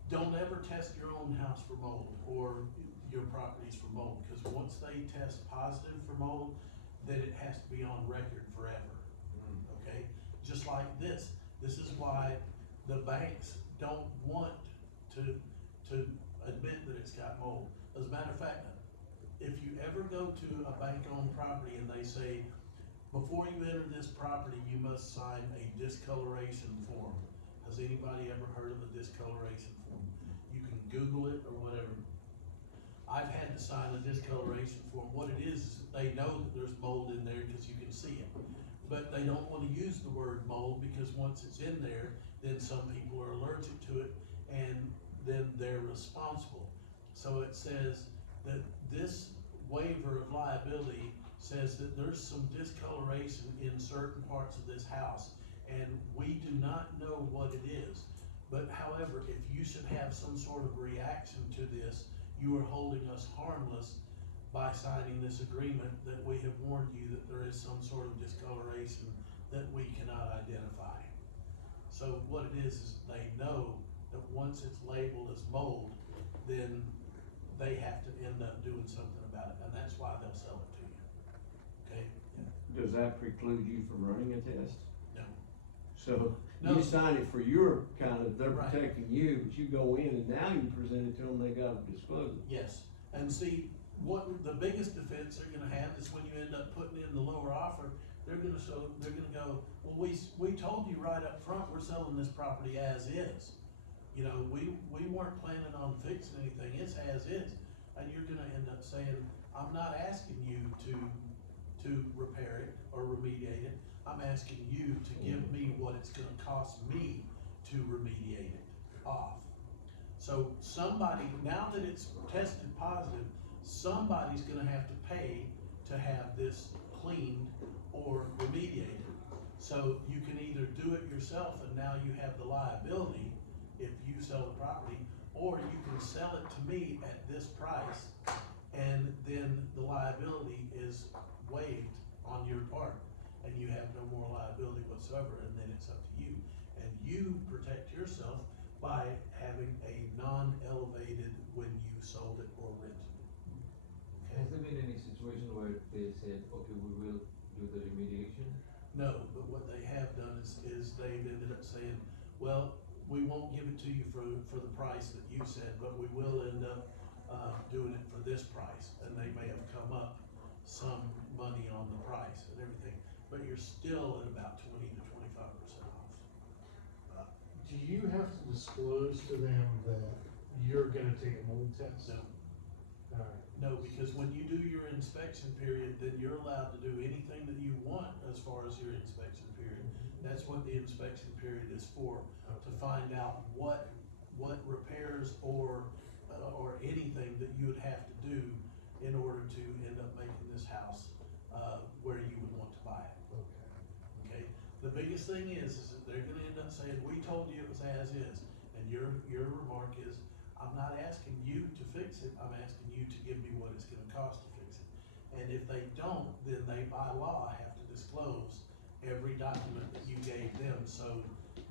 don't ever test your own house for mold, or your properties for mold, because once they test positive for mold, then it has to be on record forever, okay? Just like this is why the banks don't want to admit that it's got mold. As a matter of fact, if you ever go to a bank-owned property and they say, before you enter this property, you must sign a discoloration form. Has anybody ever heard of a discoloration form? You can Google it or whatever. I've had to sign a discoloration form. What it is they know that there's mold in there because you can see it. But they don't want to use the word mold, because once it's in there, then some people are allergic to it, and then they're responsible. So it says that this waiver of liability says that there's some discoloration in certain parts of this house, and we do not know what it is. But however, if you should have some sort of reaction to this, you are holding us harmless by signing this agreement that we have warned you that there is some sort of discoloration that we cannot identify. So what it is they know that once it's labeled as mold, then they have to end up doing something about it, and that's why they'll sell it to you. Okay? Does that preclude you from running a test? No. So No. you sign it for your kind of, they're Right. protecting you, but you go in and now you present it to them, they gotta disclose it. Yes, and see, what the biggest defense they're gonna have is when you end up putting in the lower offer, they're gonna go, well, we told you right up front, we're selling this property as is. You know, we weren't planning on fixing anything, it's as is. And you're gonna end up saying, I'm not asking you to repair it or remediate it. I'm asking you to give me what it's gonna cost me to remediate it off. So somebody, now that it's tested positive, somebody's gonna have to pay to have this cleaned or remediated. So you can either do it yourself and now you have the liability if you sell the property, or you can sell it to me at this price, and then the liability is waived on your part, and you have no more liability whatsoever, and then it's up to you. And you protect yourself by having a non-elevated when you sold it or rented it. Has Okay? there been any situation where they said, okay, we will do the remediation? No, but what they have done is they've ended up saying, well, we won't give it to you for the price that you said, but we will end up, doing it for this price, and they may have come up some money on the price and everything, but you're still at about 20 to 25% off. Do you have to disclose to them that you're gonna take a mold test? No, Alright, no, because when you do your inspection period, then you're allowed to do anything that you want as far as your inspection period. That's what the inspection period is for, to find out what repairs or anything that you would have to do in order to end up making this house, where you would want to buy it. okay. Okay, the biggest thing is that they're gonna end up saying, we told you it was as is, and your remark is, I'm not asking you to fix it, I'm asking you to give me what it's gonna cost to fix it. And if they don't, then they by law have to disclose every document that you gave them, so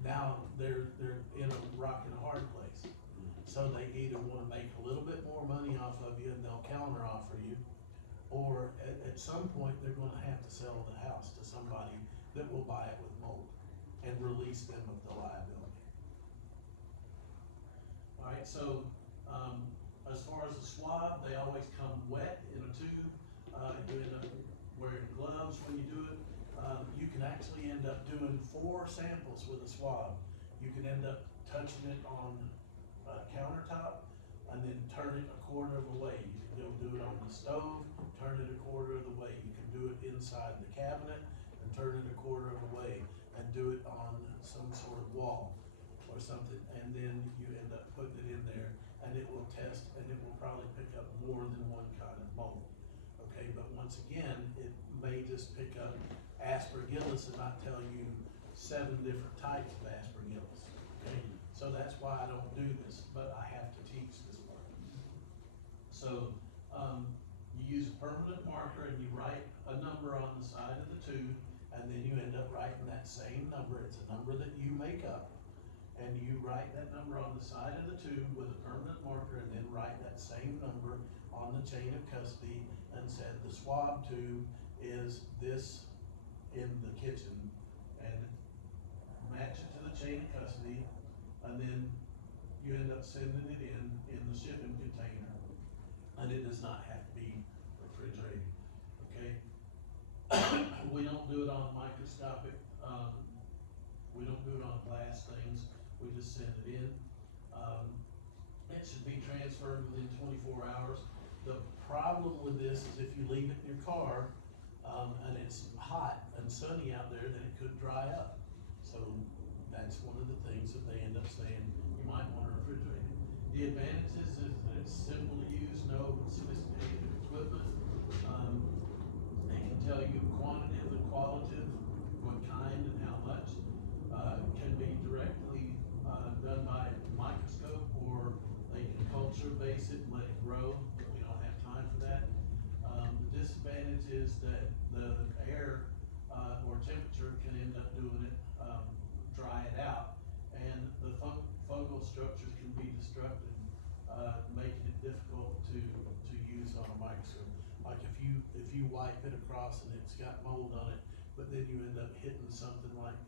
now they're in a rock and a hard place. So they either wanna make a little bit more money off of you and they'll counter offer you, or at some point, they're gonna have to sell the house to somebody that will buy it with mold and release them of the liability. Alright, so, as far as the swab, they always come wet in a tube, you end up wearing gloves when you do it. You can actually end up doing 4 samples with a swab. You can end up touching it on a countertop and then turn it a quarter of a way. You can go do it on the stove, turn it a quarter of the way. You can do it inside the cabinet and turn it a quarter of a way and do it on some sort of wall or something. And then you end up putting it in there and it will test and it will probably pick up more than one kind of mold. Okay, but once again, it may just pick up aspergillus and not tell you 7 different types of aspergillus. Okay, so that's why I don't do this, but I have to teach this part. So, you use a permanent marker and you write a number on the side of the tube, and then you end up writing that same number. It's a number that you make up, and you write that number on the side of the tube with a permanent marker, and then write that same number on the chain of custody, and said the swab tube is this in the kitchen, and match it to the chain of custody, and then you end up sending it in the shipping container, and it does not have to be refrigerated, okay? We don't do it on microscopic, we don't do it on glass things, we just send it in. It should be transferred within 24 hours. The problem with this is if you leave it in your car, and it's hot and sunny out there, then it could dry up. So that's one of the things that they end up saying, you might wanna refrigerate it. The advantages is that it's simple to use, no sophisticated equipment. It can tell you quantitative and qualitative, what kind and how much. Can be directly, done by microscope, or they can culture base it and let it grow, but we don't have time for that. The disadvantage is that the air, or temperature can end up doing it, dry it out, and the fungal structures can be destructive, making it difficult to use on a microscope. Like if you wipe it across and it's got mold on it, but then you end up hitting something like,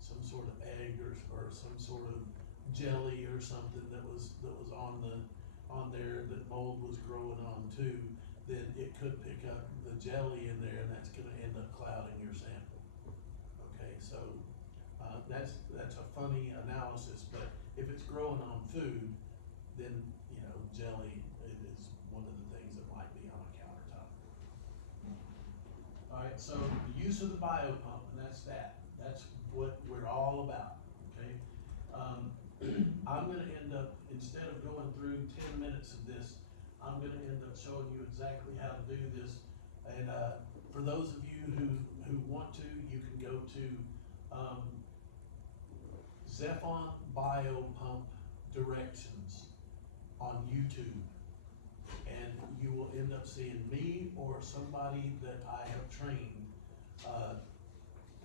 some sort of egg or some sort of jelly or something that was on there that mold was growing on too, then it could pick up the jelly in there, and that's gonna end up clouding your sample. Okay, so, that's a funny analysis, but if it's growing on food, then, jelly is one of the things that might be on a Alright, so the use of the bio pump, and that's what we're all about, okay? I'm gonna end up, instead of going through 10 minutes of this, I'm gonna end up showing you exactly how to do this. And, for those of you who want to, you can go to, Zephon Bio Pump Directions on YouTube. And you will end up seeing me or somebody that I have trained,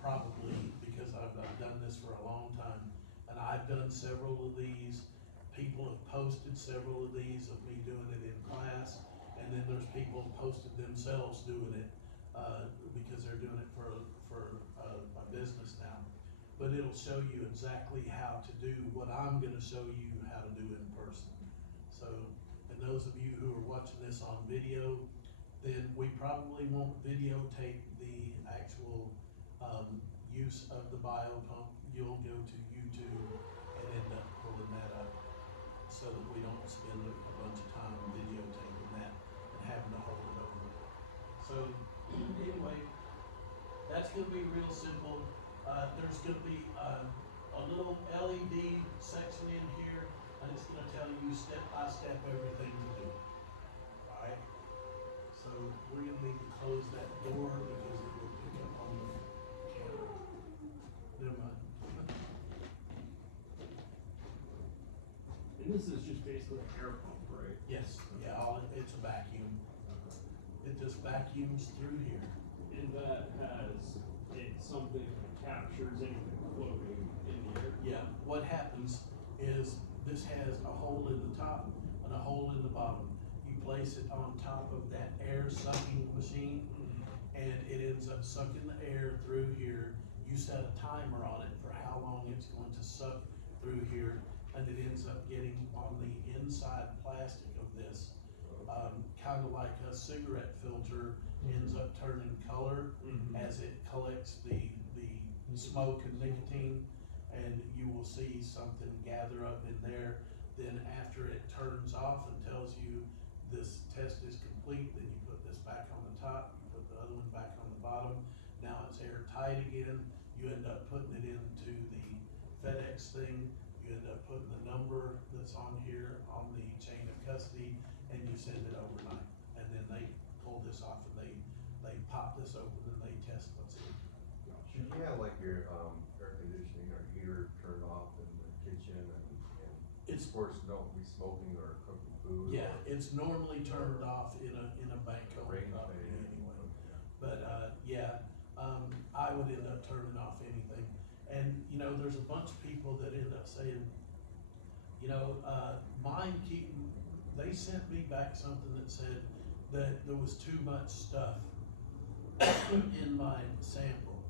probably, because I've done this for a long time. And I've done several of these. People have posted several of these of me doing it in class. And then there's people posted themselves doing it, because they're doing it for my business now. But it'll show you exactly how to do what I'm gonna show you how to do in person. So, and those of you who are watching this on video, then we probably won't videotape the actual, use of the bio pump. You'll go to YouTube and end up pulling that up, so that we don't spend a bunch of time videotaping that and having to hold it over. So, anyway, that's gonna be real simple. There's gonna be, a little LED section in here, and it's gonna tell you step by step everything to do. Alright? So, we're gonna need to close that door because it will pick up on the camera. Never mind. And this is just basically an air pump, right? Yes, yeah, it's a vacuum. It just vacuums through here. And that has, it's something that captures anything floating in the air. Yeah, what happens is this has a hole in the top and a hole in the bottom. You place it on top of that air sucking machine, and it ends up sucking the air through here. You set a timer on it for how long it's going to suck through here, and it ends up getting on the inside plastic of this. Kind of like a cigarette filter ends up turning color as it collects the smoke and nicotine, and you will see something gather up in there. Then after it turns off and tells you this test is complete, then you put this back on the top, you put the other one back on the bottom. Now it's airtight again. You end up putting it into the FedEx thing. You end up putting the number that's on here on the chain of custody, and you send it overnight. And then they pull this off and they pop this open and they test what's in. Should you have like your, air conditioning or heater turned off in the kitchen and It's, of course, don't be smoking or cooking food? yeah, it's normally turned off in a bank owned Range property fan. anyway. But, yeah, I would end up turning off anything. And, you know, there's a bunch of people that end up saying, you know, they sent me back something that said that there was too much stuff in my sample.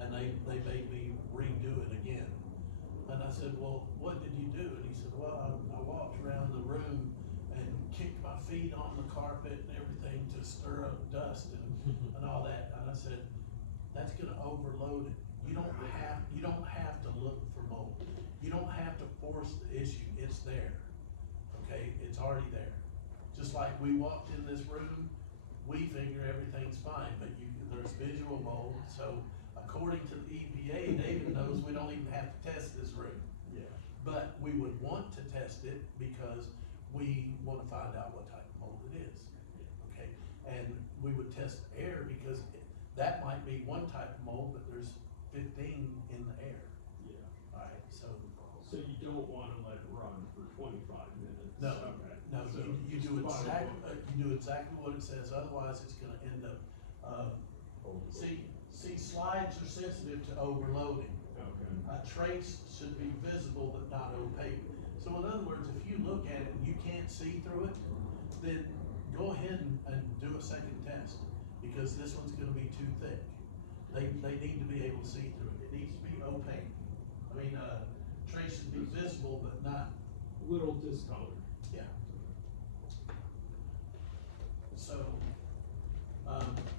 And they made me redo it again. And I said, well, what did you do? And he said, well, I walked around the room and kicked my feet on the carpet and everything to stir up dust and all that. And I said, that's gonna overload it. You don't have to look for mold. You don't have to force the issue, it's there, okay? It's already there. Just like we walked in this room, we figure everything's fine, but there's visual mold, so according to the EPA, David knows we don't even have to test this room. Yeah. But we would want to test it because we wanna find out what type of mold it is, okay? And we would test the air because that might be one type of mold, but there's 15 in the air, Yeah. alright, so. So you don't wanna let it run for 25 minutes? No, Okay. no, So you just do follow exactly what it says, otherwise it's gonna end up, see, slides are sensitive to overloading. Okay. A trace should be visible but not opaque. So in other words, if you look at it and you can't see through it, then go ahead and do a second test, because this one's gonna be too thick. They need to be able to see through it, it needs to be opaque. I mean, trace should be visible but not. Little discolored. Yeah. So,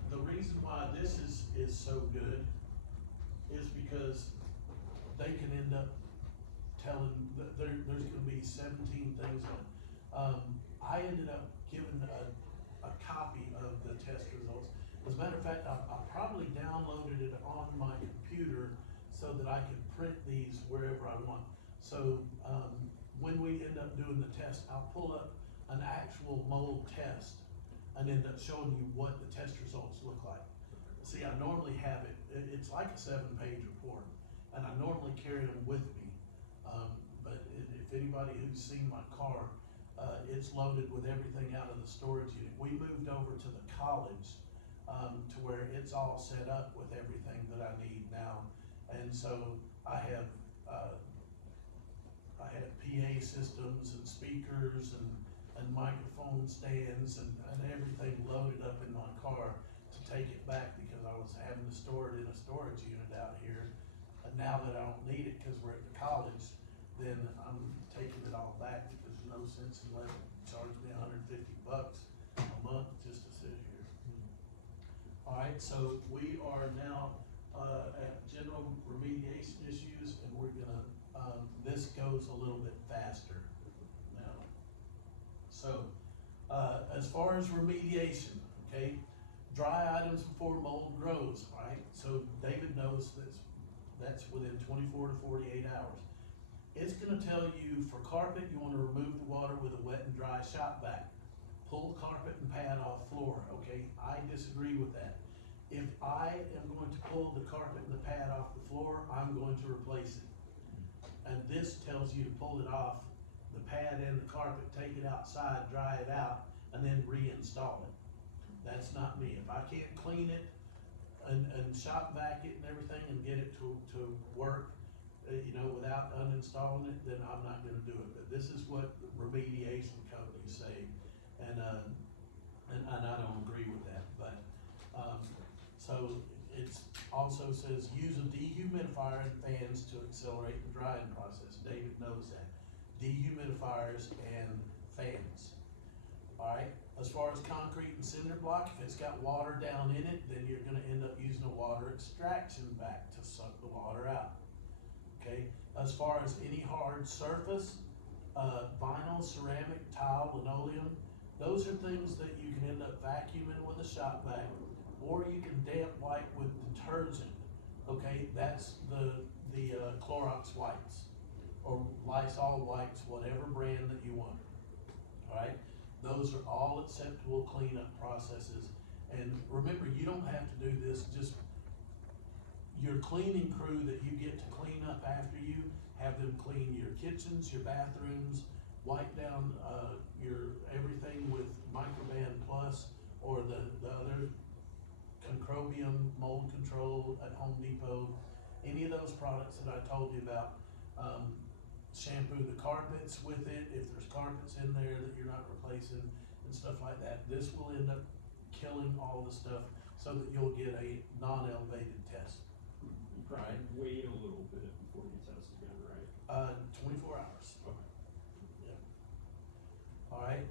the reason why this is so good is because they can end up telling, there's gonna be 17 things on it. I ended up giving a copy of the test results, As a matter of fact, I probably downloaded it on my computer so that I could print these wherever I want. So, when we end up doing the test, I'll pull up an actual mold test and end up showing you what the test results look like. See, I normally have it, it's like a 7-page report, and I normally carry them with me. But if anybody who's seen my car, it's loaded with everything out of the storage unit. We moved over to the college, to where it's all set up with everything that I need now. And so I have PA systems and speakers and microphone stands and everything loaded up in my car to take it back, because I was having to store it in a storage unit out here. And now that I don't need it because we're at the college, then I'm taking it all back, because there's no sense in letting it charge me $150 a month just to sit here. Alright, so we are now, at general remediation issues, and we're gonna, this goes a little bit faster now. So, as far as remediation, okay, dry items before mold grows, right? So David knows that's within 24 to 48 hours. It's gonna tell you for carpet, you wanna remove the water with a wet and dry shop vac. Pull carpet and pad off floor, okay? I disagree with that. If I am going to pull the carpet and the pad off the floor, I'm going to replace it. And this tells you to pull it off, the pad and the carpet, take it outside, dry it out, and then reinstall it. That's not me. If I can't clean it and shop vac it and everything and get it to work, without uninstalling it, then I'm not gonna do it. But this is what the remediation companies say, and I don't agree with that, but, so it's also says use a dehumidifier and fans to accelerate the drying process. David knows that. Dehumidifiers and fans. Alright, as far as concrete and cinder block, if it's got water down in it, then you're gonna end up using a water extraction vac to suck the water out. Okay, as far as any hard surface, vinyl, ceramic, tile, linoleum, those are things that you can end up vacuuming with a shop vac, or you can damp wipe with detergent. Okay, that's the Clorox wipes, or Lysol wipes, whatever brand that you want. Alright, those are all acceptable cleanup processes. And remember, you don't have to do this, just your cleaning crew that you get to clean up after you, have them clean your kitchens, your bathrooms, wipe down your everything with Microban Plus or the other Concrobium mold control at Home Depot. Any of those products that I told you about, shampoo the carpets with it if there's carpets in there that you're not replacing and stuff like that. This will end up killing all the stuff so that you'll get a non-elevated test. You probably wait a little bit before you test again, right? 24 hours. Okay. Yeah. Alright,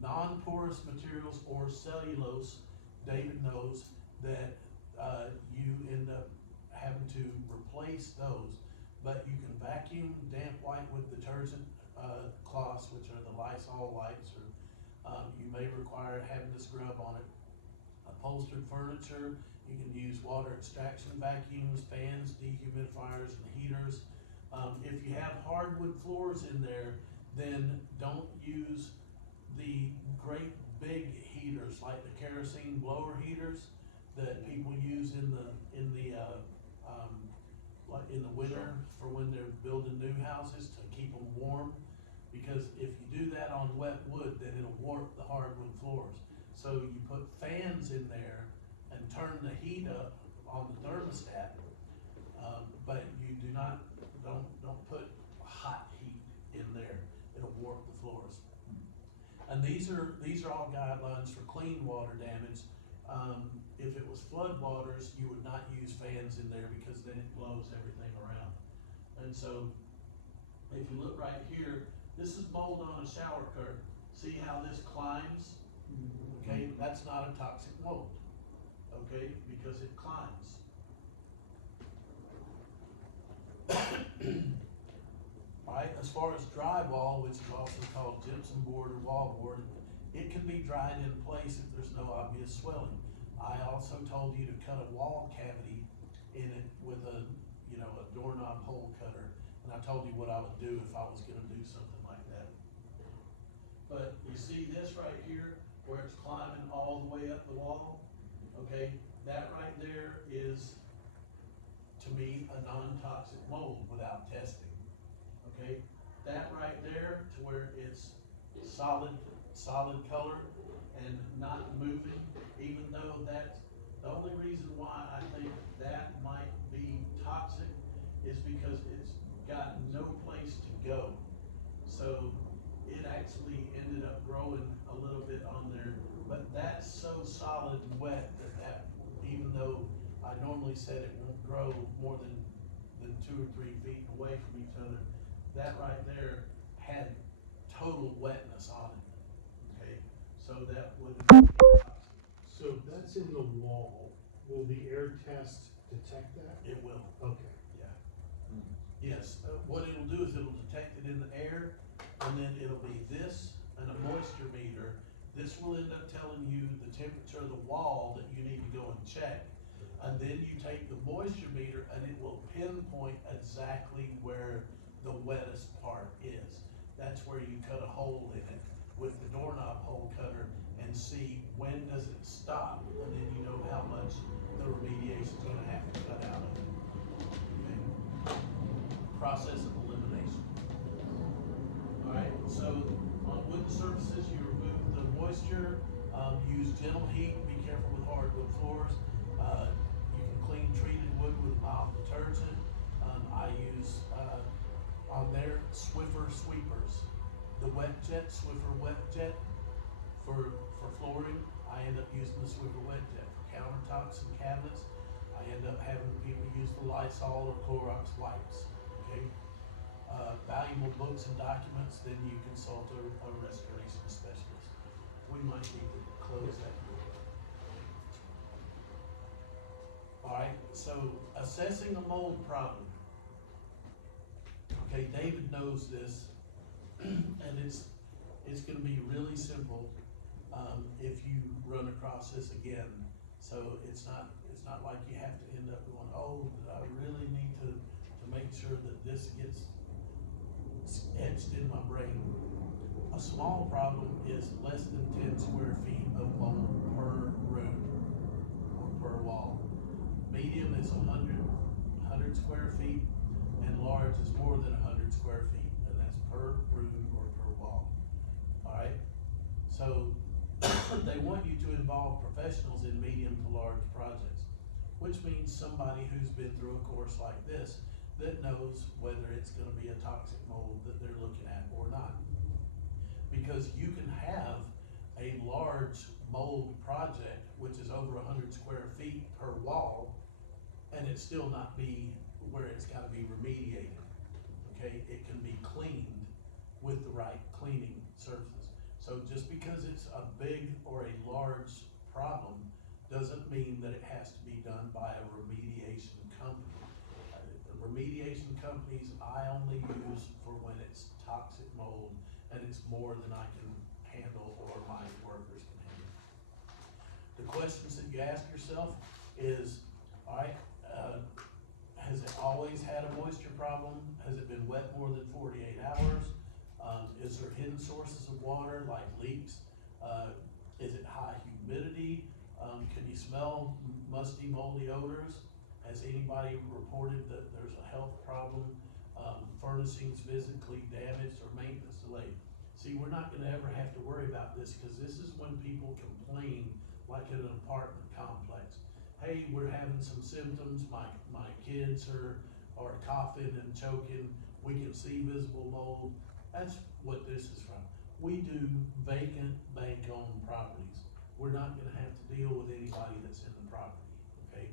non-porous materials or cellulose, David knows that, you end up having to replace those, but you can vacuum, damp wipe with detergent, cloths, which are the Lysol wipes, or, you may require having to scrub on it. Upholstered furniture, you can use water extraction vacuums, fans, dehumidifiers, and heaters. If you have hardwood floors in there, then don't use the great big heaters like the kerosene blower heaters that people use in the winter for when they're building new houses to keep them warm. Because if you do that on wet wood, then it'll warp the hardwood floors. So you put fans in there and turn the heat up on the thermostat, but you don't put hot heat in there. It'll warp the floors. And these are all guidelines for clean water damage. If it was flood waters, you would not use fans in there because then it blows everything around. And so, if you look right here, this is mold on a shower curtain. See how this climbs? Okay, that's not a toxic mold, okay, because it climbs. Alright, as far as drywall, which is also called gypsum board or wall board, it can be dried in place if there's no obvious swelling. I also told you to cut a wall cavity in it with a, you know, a doorknob hole cutter. And I told you what I would do if I was gonna do something like that. But you see this right here, where it's climbing all the way up the wall? Okay, that right there is, to me, a non-toxic mold without testing. Okay, that right there to where it's solid color and not moving, even though that's, the only reason why I think that might be toxic is because it's got no place to go. So it actually ended up growing a little bit on there, but that's so solid and wet that even though I normally said it won't grow more than 2 or 3 feet away from each other, that right there had total wetness on it, okay? So that would be toxic. So if that's in the wall, will the air test detect that? It will, Okay. yeah. Yes, what it'll do is it'll detect it in the air, and then it'll be this and a moisture meter. This will end up telling you the temperature of the wall that you need to go and check. And then you take the moisture meter and it will pinpoint exactly where the wettest part is. That's where you cut a hole in it with the doorknob hole cutter and see when does it stop, and then you know how much the remediation's gonna have to cut out of it. Okay? Process of elimination. Alright, so on wooden surfaces, you remove the moisture, use gentle heat, be careful with hardwood floors. You can clean treated wood with mild detergent. I use, on there, Swiffer sweepers. The wet jet, Swiffer wet jet for flooring. I end up using the Swiffer wet jet for countertops and cabinets. I end up having people use the Lysol or Clorox wipes, okay? Valuable books and documents, then you consult a restoration specialist. We might need to close that door. Alright, so assessing a mold problem. Okay, David knows this, and it's gonna be really simple, if you run across this again. So it's not like you have to end up going, oh, I really need to make sure that this gets etched in my brain. A small problem is less than 10 square feet of mold per room or per wall. Medium is 100 square feet, and large is more than 100 square feet, and that's per room or per wall. Alright? So they want you to involve professionals in medium to large projects, which means somebody who's been through a course like this that knows whether it's gonna be a toxic mold that they're looking at or not. Because you can have a large mold project, which is over 100 square feet per wall, and it still not be where it's gotta be remediated, okay? It can be cleaned with the right cleaning surfaces. So just because it's a big or a large problem doesn't mean that it has to be done by a remediation company. The remediation companies I only use for when it's toxic mold and it's more than I can handle or my workers can handle. The questions that you ask yourself is, alright, has it always had a moisture problem? Has it been wet more than 48 hours? Is there hidden sources of water like leaks? Is it high humidity? Can you smell musty, moldy odors? Has anybody reported that there's a health problem? Furnishings physically damaged or maintenance delayed? See, we're not gonna ever have to worry about this, because this is when people complain, like in an apartment complex. Hey, we're having some symptoms, my kids are coughing and choking, we can see visible mold. That's what this is from. We do vacant bank-owned properties. We're not gonna have to deal with anybody that's in the property, okay?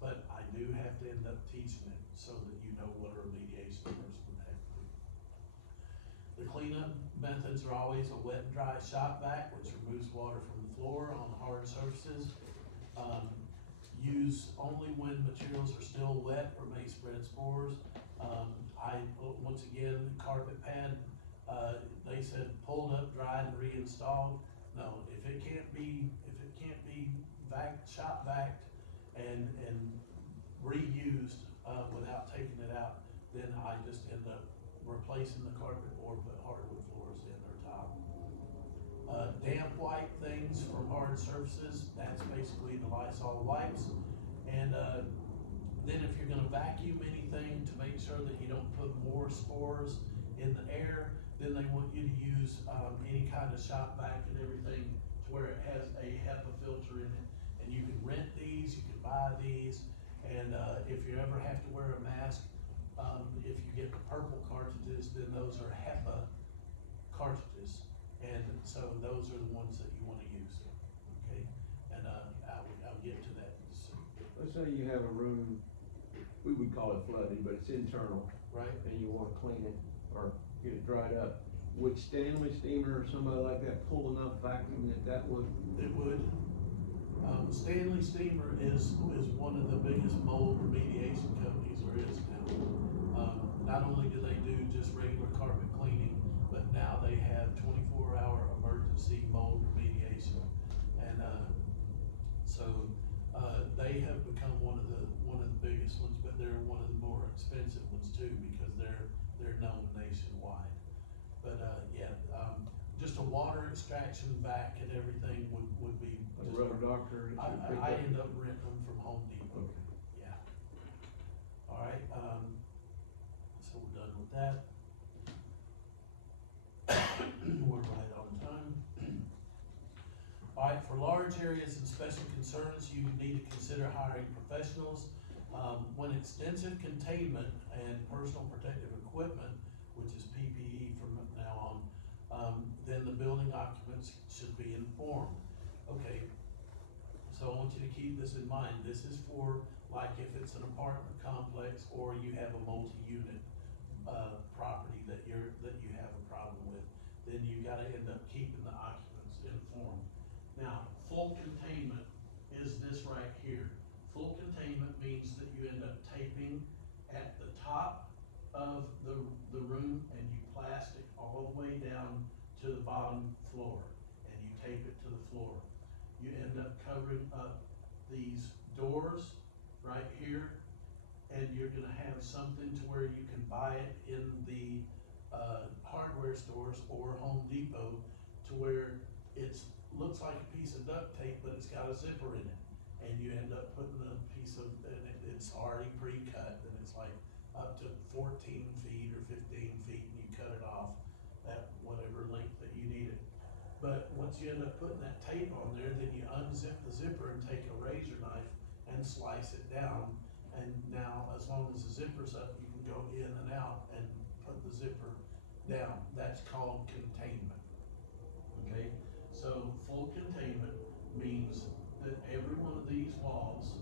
But I do have to end up teaching it so that you know what a remediation person would have to do. The cleanup methods are always a wet and dry shop vac, which removes water from the floor on hard surfaces. Use only when materials are still wet or may spread spores. Once again, carpet pad, they said pulled up, dried, and reinstalled. No, if it can't be shop vac and reused, without taking it out, then I just end up replacing the carpet or put hardwood floors in or tile. Damp wipe things from hard surfaces, that's basically the Lysol wipes. And, then if you're gonna vacuum anything to make sure that you don't put more spores in the air, then they want you to use, any kind of shop vac and everything to where it has a HEPA filter in it. And you can rent these, you can buy these, and, if you ever have to wear a mask, if you get the purple cartridges, then those are HEPA cartridges. And so those are the ones that you wanna use, okay? And, I'll get to that soon, Let's say you have a room, we would call it flooded, but it's internal, right? and you wanna clean it or get it dried up. Would Stanley Steamer or somebody like that pull enough vacuum that would? It would. Stanley Steamer is one of the biggest mold remediation companies there is now. Not only do they do just regular carpet cleaning, but now they have 24-hour emergency mold remediation. And, they have become one of the biggest ones, but they're one of the more expensive ones too, because they're known nationwide. But, just a water extraction vac and everything would be. A just- rubber doctor? that you pick I up? end up renting them from Home Depot, Okay. yeah. Alright, so we're done with that. We're right on time. Alright, for large areas and special concerns, you need to consider hiring professionals. When extensive containment and personal protective equipment, which is PPE from now on, then the building occupants should be informed. Okay, so I want you to keep this in mind. This is for, like, if it's an apartment complex or you have a multi-unit, property that you have a problem with, then you gotta end up keeping the occupants informed. Now, full containment is this right here. Full containment means that you end up taping at the top of the room and you plastic all the way down to the bottom floor, and you tape it to the floor. You end up covering up these doors right here, and you're gonna have something to where you can buy it in the, hardware stores or Home Depot, to where looks like a piece of duct tape, but it's got a zipper in it. And you end up putting a piece of, and it's already pre-cut, and it's like up to 14 feet or 15 feet, and you cut it off at whatever length that you need it. But once you end up putting that tape on there, then you unzip the zipper and take a razor knife and slice it down. And now, as long as the zipper's up, you can go in and out and put the zipper down. That's called containment, okay? So full containment means that every one of these walls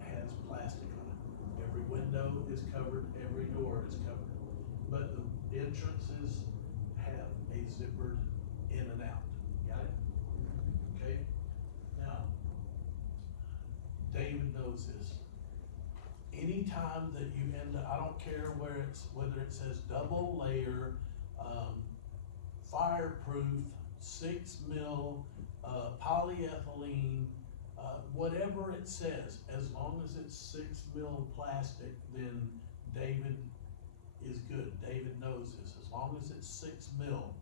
has plastic on it. Every window is covered, every door is covered. But the entrances have a zippered in and out. Got it? Okay? Now, David knows this. Anytime that you end up, I don't care whether it says double layer, fireproof, 6 mil, polyethylene, whatever it says, as long as it's 6 mil plastic, then David is good. David knows this. As long as it's 6 mil.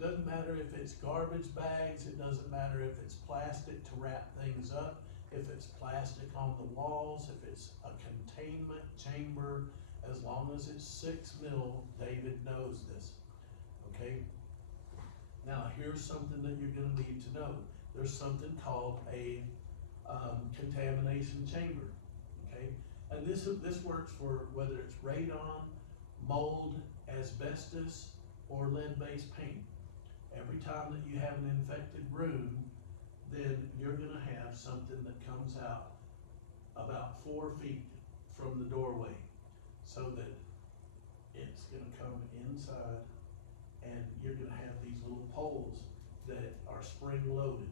Doesn't matter if it's garbage bags, it doesn't matter if it's plastic to wrap things up, if it's plastic on the walls, if it's a containment chamber, as long as it's 6 mil, David knows this, okay? Now, here's something that you're gonna need to know. There's something called a contamination chamber, okay? And this works for whether it's radon, mold, asbestos, or lead-based paint. Every time that you have an infected room, then you're gonna have something that comes out about 4 feet from the doorway, so that it's gonna come inside, and you're gonna have these little poles that are spring-loaded,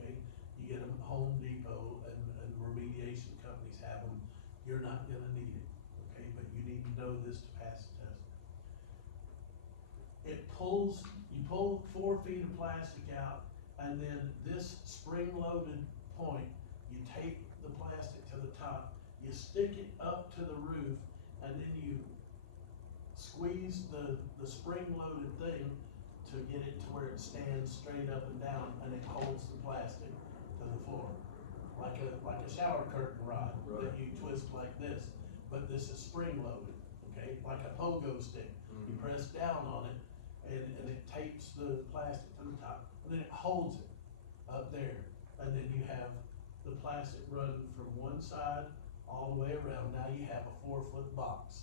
okay? You get them at Home Depot, and remediation companies have them. You're not gonna need it, okay? But you need to know this to pass the test. You pull 4 feet of plastic out, And then this spring-loaded point, you tape the plastic to the top, you stick it up to the roof, and then you squeeze the spring-loaded thing to get it to where it stands straight up and down, and it holds the plastic to the floor. Like a shower curtain rod that you twist like this, but this is spring-loaded, okay, like a pogo stick. You press down on it, and it tapes the plastic to the top, and then it holds it up there. And then you have the plastic running from one side all the way around. Now you have a 4-foot box,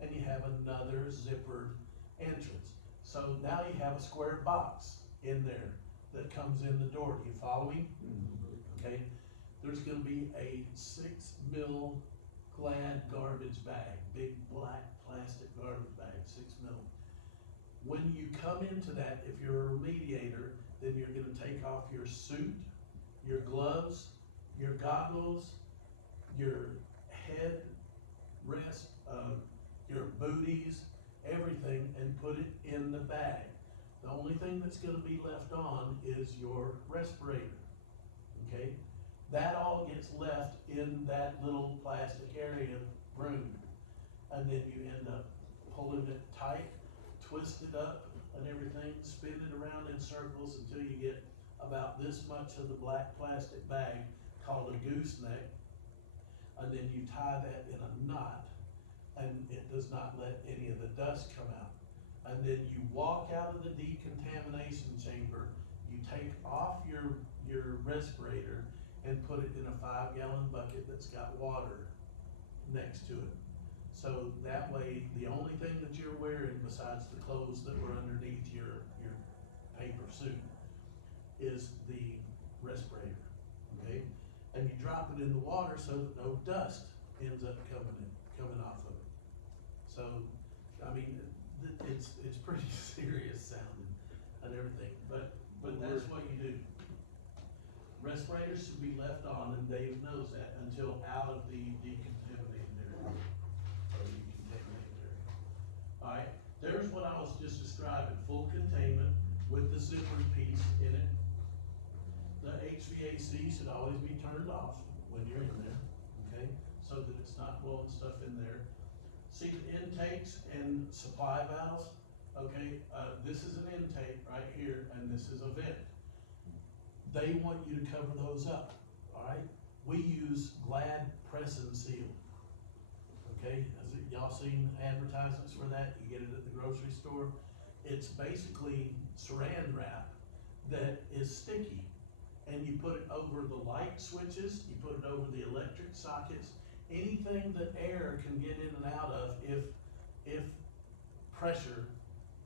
and you have another zippered entrance. So now you have a square box in there that comes in the door. Do you follow me? Okay, there's gonna be a 6 mil Glad garbage bag, big black plastic garbage bag, 6 mil. When you come into that, if you're a remediator, then you're gonna take off your suit, your gloves, your goggles, your head rest, your booties, everything, and put it in the bag. The only thing that's gonna be left on is your respirator, okay? That all gets left in that little plastic area room. And then you end up pulling it tight, twist it up and everything, spin it around in circles until you get about this much of the black plastic bag called a gooseneck. And then you tie that in a knot, and it does not let any of the dust come out. And then you walk out of the decontamination chamber, you take off your respirator and put it in a 5-gallon bucket that's got water next to it. So that way, the only thing that you're wearing besides the clothes that were underneath your paper suit is the respirator, okay? And you drop it in the water so that no dust ends up coming off of it. So, I mean, it's pretty serious sounding and everything, but that's what you do. Respirators should be left on, and Dave knows that, until out of the decontaminated area, or decontaminated area. Alright, there's what I was just describing, full containment with the zipper piece in it. The HVAC should always be turned off when you're in there, okay, so that it's not blowing stuff in there. See the intakes and supply valves, okay, this is an intake right here, and this is a vent. They want you to cover those up, alright? We use Glad Press and Seal, okay? Y'all seen advertisements for that? You get it at the grocery store. It's basically saran wrap that is sticky, and you put it over the light switches, you put it over the electric sockets, anything that air can get in and out of if pressure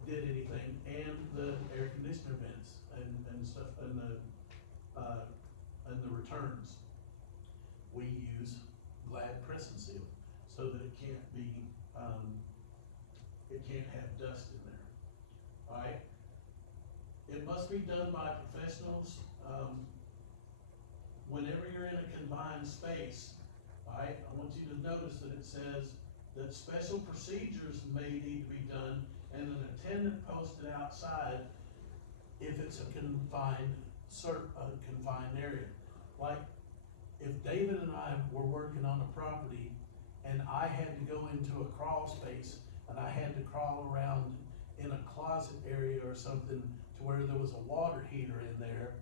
did anything, and the air conditioner vents and stuff, and the returns. We use Glad Press and Seal so that it can't be, it can't have dust in there, alright? It must be done by professionals. Whenever you're in a confined space, alright, I want you to notice that it says that special procedures may need to be done and an attendant posted outside if it's a confined area. Like, if David and I were working on a property and I had to go into a crawl space and I had to crawl around in a closet area or something to where there was a water heater in there,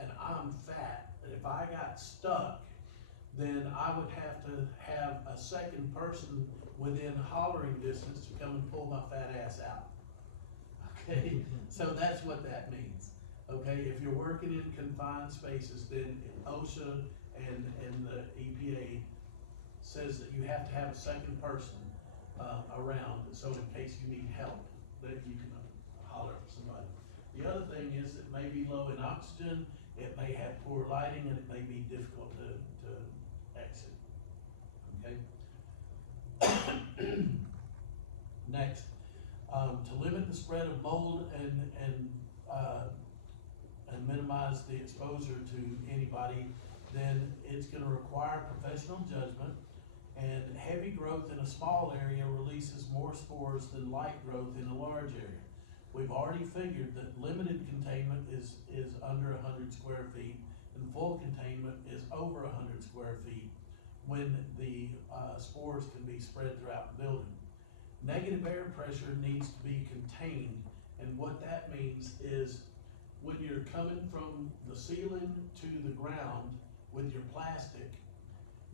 and I'm fat, and if I got stuck, then I would have to have a second person within hollering distance to come and pull my fat ass out. Okay, so that's what that means. Okay, if you're working in confined spaces, then OSHA and the EPA says that you have to have a second person around, so in case you need help, that you can holler for somebody. The other thing is it may be low in oxygen, it may have poor lighting, and it may be difficult to exit, okay? Next, to limit the spread of mold and minimize the exposure to anybody, then it's gonna require professional judgment, and heavy growth in a small area releases more spores than light growth in a large area. We've already figured that limited containment is under 100 square feet, and full containment is over 100 square feet when the spores can be spread throughout the building. Negative air pressure needs to be contained, and what that means is when you're coming from the ceiling to the ground with your plastic,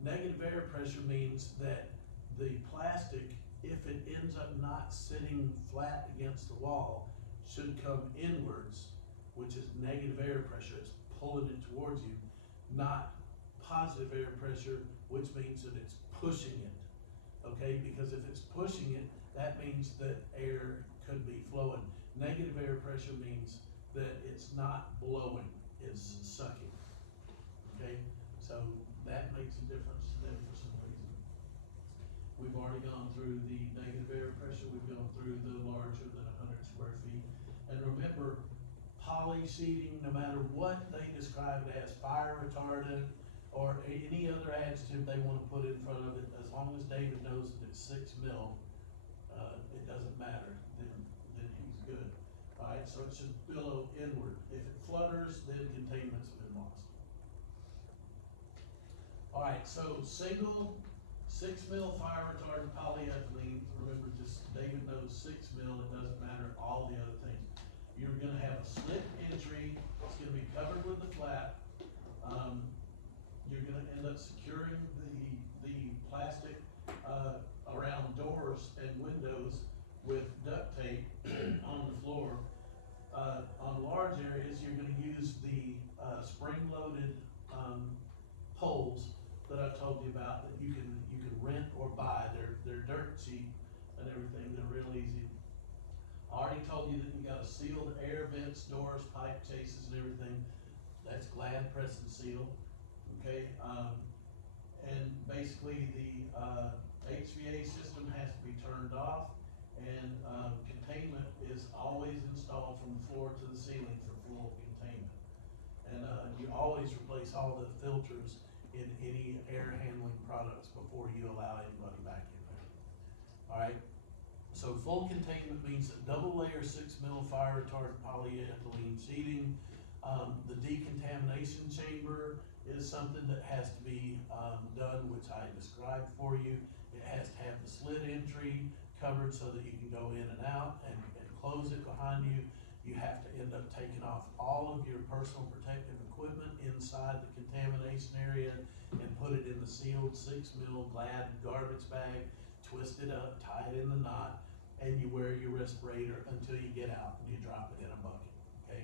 negative air pressure means that the plastic, if it ends up not sitting flat against the wall, should come inwards, which is negative air pressure. It's pulling it towards you, not positive air pressure, which means that it's pushing it. Okay, because if it's pushing it, that means that air could be flowing. Negative air pressure means that it's not blowing, it's sucking. Okay, so that makes a difference then for some reason. We've already gone through the negative air pressure, we've gone through the larger than 100 square feet. And remember, poly sheeting, no matter what they describe it as, fire retardant, or any other adjective they wanna put in front of it, as long as David knows that it's 6 mil, it doesn't matter, then he's good. Alright, so it should billow inward. If it flutters, then containment's been lost. Alright, so single 6 mil fire retardant polyethylene, remember just David knows 6 mil, it doesn't matter all the other things. You're gonna have a slip entry, it's gonna be covered with a flap. You're gonna end up securing the plastic, around doors and windows with duct tape on the floor. On large areas, you're gonna use the, spring-loaded, poles that I told you about that you can rent or buy. They're dirt cheap and everything, they're real easy. I already told you that you got a sealed air vents, doors, pipe chases and everything. That's Glad press and seal, okay? And basically the, HVA system has to be turned off, and, containment is always installed from the floor to the ceiling for full containment. And, you always replace all the filters in any air handling products before you allow anybody back in there. Alright, so full containment means a double layer 6 mil fire retardant polyethylene sheeting. The decontamination chamber is something that has to be done, which I described for you. It has to have the slit entry covered so that you can go in and out and close it behind you. You have to end up taking off all of your personal protective equipment inside the contamination area and put it in the sealed 6 mil Glad garbage bag, twist it up, tie it in the knot, and you wear your respirator until you get out and you drop it in a bucket, okay?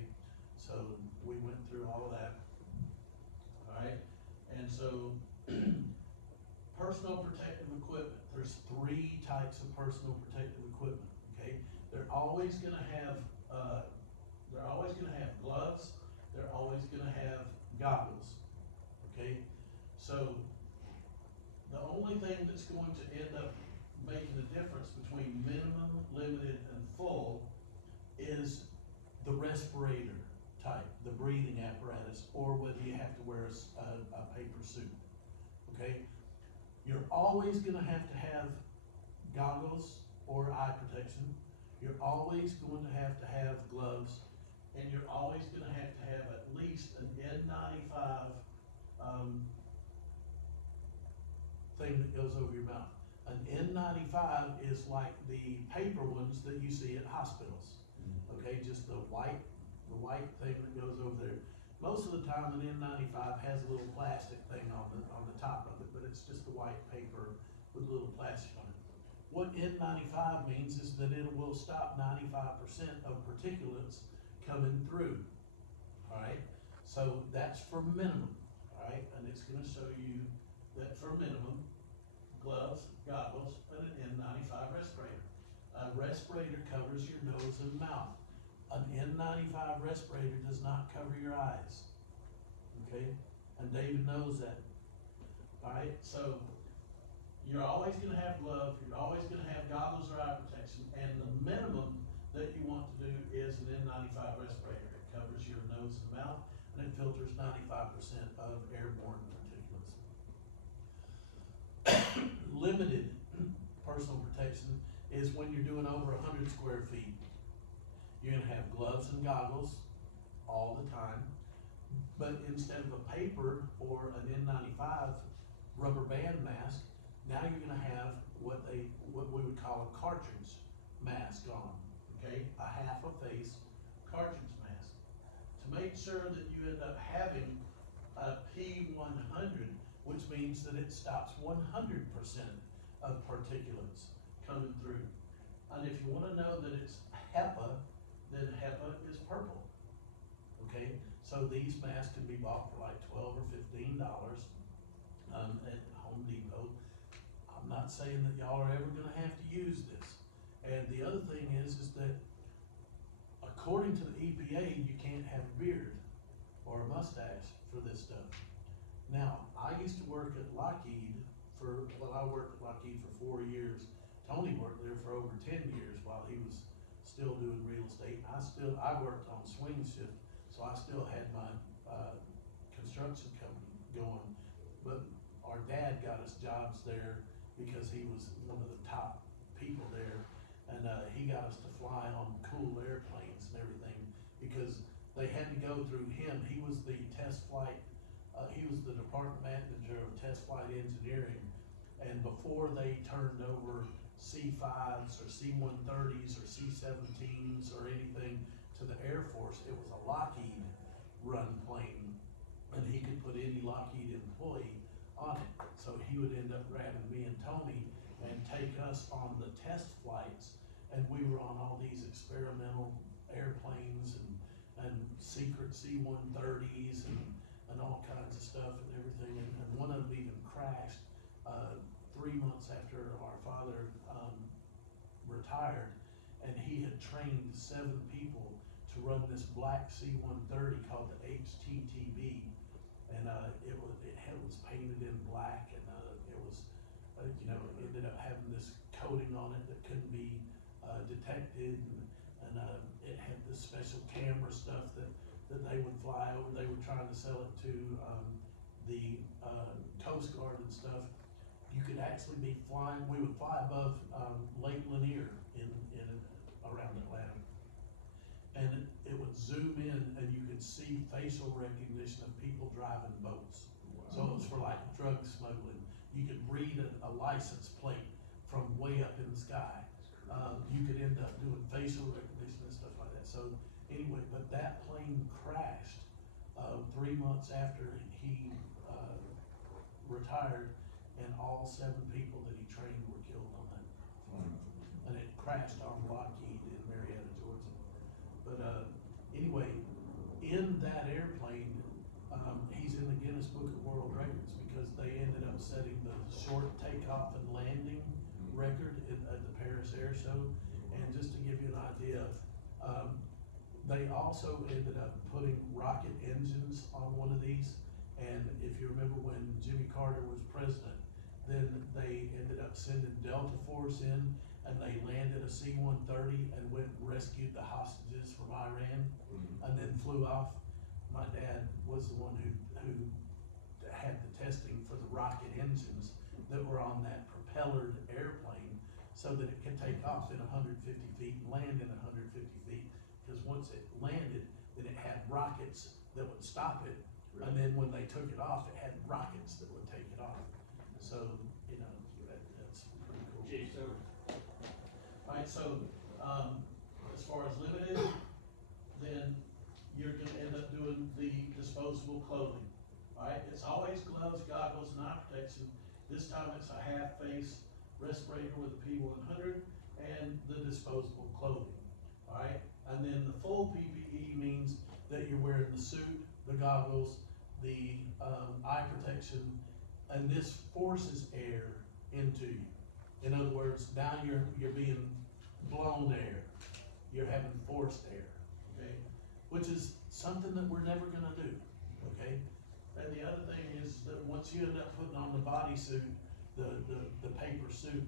So we went through all of that. Alright, and so personal protective equipment, there's 3 types of personal protective equipment, okay? They're always gonna have gloves, they're always gonna have goggles, okay? So the only thing that's going to end up making the difference between minimum, limited, and full is the respirator type, the breathing apparatus, or whether you have to wear a paper suit, okay? You're always gonna have goggles or eye protection. You're always going to have gloves, and you're always gonna have at least an N95, thing that goes over your mouth. An N95 is like the paper ones that you see at hospitals, okay, just the white thing that goes over there. Most of the time, an N95 has a little plastic thing on the top of it, but it's just the white paper with a little plastic on it. What N95 means is that it will stop 95% of particulates coming through, alright? So that's for minimum, alright? And it's gonna show you that for minimum, gloves, goggles, and an N95 respirator. A respirator covers your nose and mouth. An N95 respirator does not cover your eyes, okay? And David knows that, alright? So you're always gonna have gloves, you're always gonna have goggles or eye protection, and the minimum that you want to do is an N95 respirator. It covers your nose and mouth, and it filters 95% of airborne particulates. Limited personal protection is when you're doing over 100 square feet. You're gonna have gloves and goggles all the time. But instead of a paper or an N95 rubber band mask, now you're gonna have what we would call a cartridge mask on, okay? A half a face cartridge mask. To make sure that you end up having a P100, which means that it stops 100% of particulates coming through. And if you wanna know that it's HEPA, then HEPA is purple, okay? So these masks can be bought for like $12 or $15 at Home Depot. I'm not saying that y'all are ever gonna have to use this. And the other thing is that according to the EPA, you can't have a beard or a mustache for this stuff. Now, I used to work at Lockheed I worked at Lockheed for 4 years. Tony worked there for over 10 years while he was still doing real estate. I worked on swing shift, so I still had my, construction company going. But our dad got us jobs there because he was one of the top people there. And, he got us to fly on cool airplanes and everything because they had to go through him. He was the test flight, he was the department manager of test flight engineering. And before they turned over C5s or C-130s or C-17s or anything to the Air Force, it was a Lockheed run plane, and he could put any Lockheed employee on it. So he would end up grabbing me and Tony and take us on the test flights, and we were on all these experimental airplanes and secret C-130s and all kinds of stuff and everything, and one of them even crashed 3 months after our father retired, and he had trained 7 people to run this black C-130 called the HTTB, and it was painted in black, and it was it ended up having this coating on it that couldn't be detected, and it had this special camera stuff that they would fly over. They were trying to sell it to the Coast Guard and stuff. You could actually be flying, we would fly above Lake Lanier in around Atlanta. And it would zoom in and you could see facial recognition of people driving boats. So it was for like drug smuggling. You could read a license plate from way up in the sky. You could end up doing facial recognition and stuff like that. So anyway, but that plane crashed 3 months after he retired, and all 7 people that he trained were killed on that. And it crashed on Lockheed in Marietta, Georgia. But anyway, in that airplane, he's in the Guinness Book of World Records because they ended up setting the short takeoff and landing record at the Paris Air Show. And just to give you an idea, they also ended up putting rocket engines on one of these. And if you remember when Jimmy Carter was president, then they ended up sending Delta Force in, and they landed a C-130 and went and rescued the hostages from Iran, and then flew off. My dad was the one who had the testing for the rocket engines that were on that propellered airplane so that it could take off in 150 feet and land in 150 feet. Because once it landed, then it had rockets that would stop it. And then when they took it off, it had rockets that would take it off. So, that's pretty cool. Jason. Alright, so, as far as limited, then you're gonna end up doing the disposable clothing. Alright, it's always gloves, goggles, and eye protection. This time it's a half face respirator with a P100 and the disposable clothing. Alright, and then the full PPE means that you're wearing the suit, the goggles, the eye protection, and this forces air into you. In other words, now you're being blown air. You're having forced air, okay? Which is something that we're never gonna do, okay? And the other thing is that once you end up putting on the bodysuit, the paper suit,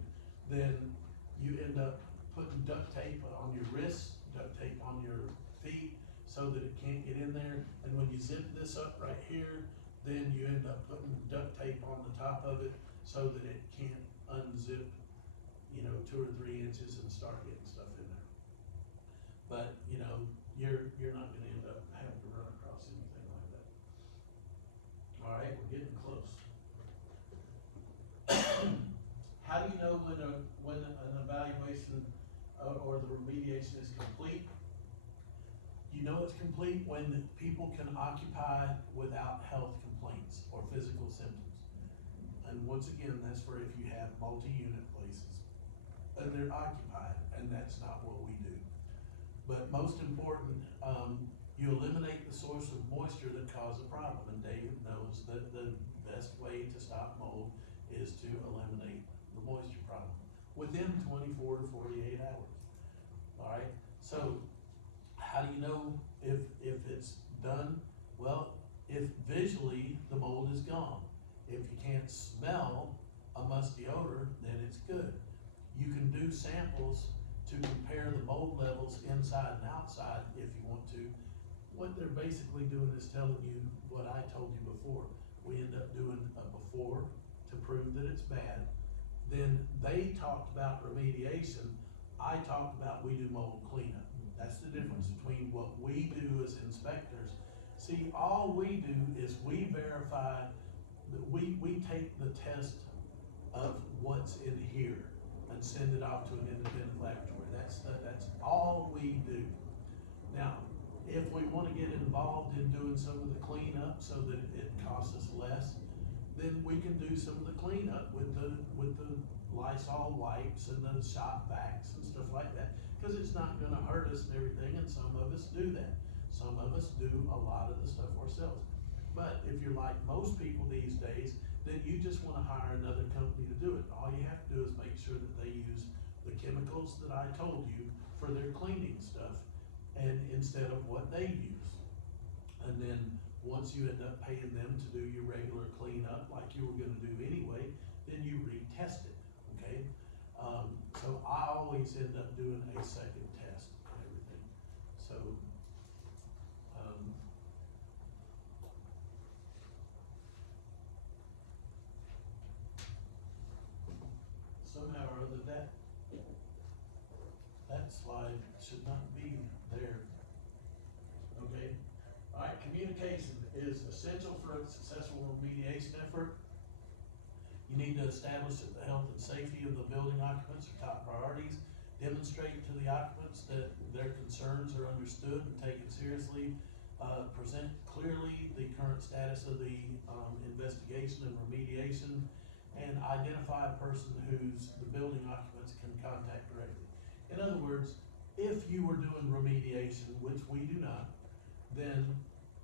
then you end up putting duct tape on your wrists, duct tape on your feet, so that it can't get in there. And when you zip this up right here, then you end up putting duct tape on the top of it so that it can't unzip, 2 or 3 inches and start getting stuff in there. but, you know, you're not gonna end up having to run across anything like that. Alright, we're getting close. How do you know when an evaluation or the remediation is complete? You know it's complete when people can occupy without health complaints or physical symptoms. And once again, that's for if you have multi-unit places and they're occupied, and that's not what we do. But most important, you eliminate the source of moisture that caused the problem, and David knows that the best way to stop mold is to eliminate the moisture problem within 24 to 48 hours. Alright, so how do you know if it's done? Well, if visually the mold is gone. If you can't smell a musty odor, then it's good. You can do samples to compare the mold levels inside and outside if you want to. What they're basically doing is telling you what I told you before. We end up doing a before to prove that it's bad. Then they talked about remediation. I talked about we do mold cleanup. That's the difference between what we do as inspectors. See, all we do is we verify that we take the test of what's in here and send it off to an independent laboratory. That's all we do. Now, if we wanna get involved in doing some of the cleanup so that it costs us less, then we can do some of the cleanup with the Lysol wipes and the shop vacs and stuff like that. Cause it's not gonna hurt us and everything, and some of us do that. Some of us do a lot of the stuff ourselves. But if you're like most people these days, then you just wanna hire another company to do it. All you have to do is make sure that they use the chemicals that I told you for their cleaning stuff, and instead of what they use. And then, once you end up paying them to do your regular cleanup like you were gonna do anyway, then you retest it, okay? So I always end up doing a second test and everything, so, somehow or other that slide should not be there. Okay, alright, communication is essential for a successful remediation effort. You need to establish that the health and safety of the building occupants are top priorities. Demonstrate to the occupants that their concerns are understood and taken seriously. Present clearly the current status of the investigation and remediation, and identify a person who's the building occupants can contact directly. In other words, if you were doing remediation, which we do not, then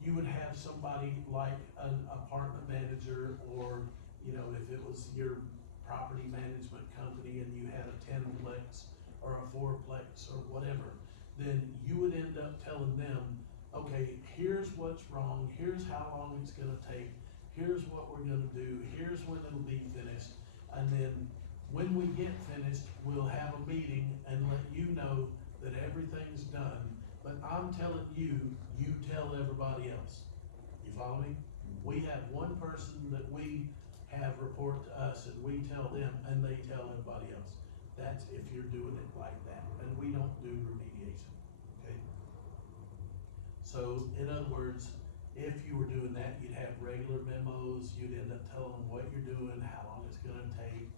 you would have somebody like an apartment manager, or, you know, if it was your property management company and you had a 10-plex or a 4-plex or whatever, then you would end up telling them, okay, here's what's wrong, here's how long it's gonna take, here's what we're gonna do, here's when it'll be finished, and then when we get finished, we'll have a meeting and let you know that everything's done. But I'm telling you, you tell everybody else. You follow me? We have one person that we have report to us, and we tell them, and they tell everybody else. That's if you're doing it like that, and we don't do remediation, okay? So, in other words, if you were doing that, you'd have regular memos, you'd end up telling them what you're doing, how long it's gonna take.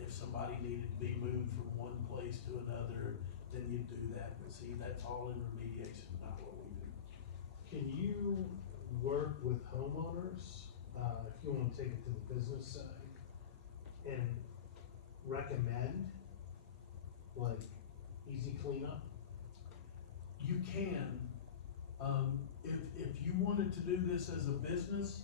If somebody needed to be moved from one place to another, then you'd do that. But see, that's all in remediation, not what we do. Can you work with homeowners, if you wanna take it to the business side, and recommend, like, easy cleanup? You can, if you wanted to do this as a business,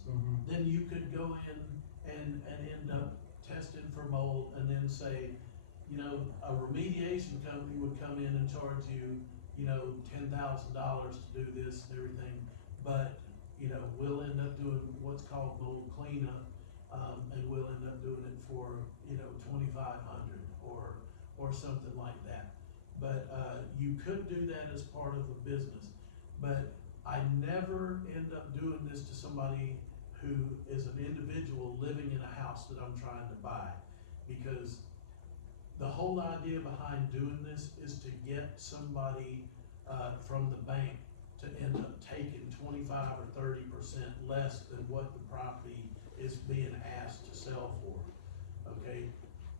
then you could go in and end up testing for mold, and then say, you know, a remediation company would come in and charge you, you know, $10,000 to do this and everything, but, you know, we'll end up doing what's called mold cleanup, and we'll end up doing it for, you know, $2,500 or something like that. But, you could do that as part of a business, but I never end up doing this to somebody who is an individual living in a house that I'm trying to buy. Because the whole idea behind doing this is to get somebody from the bank to end up taking 25 or 30% less than what the property is being asked to sell for, okay?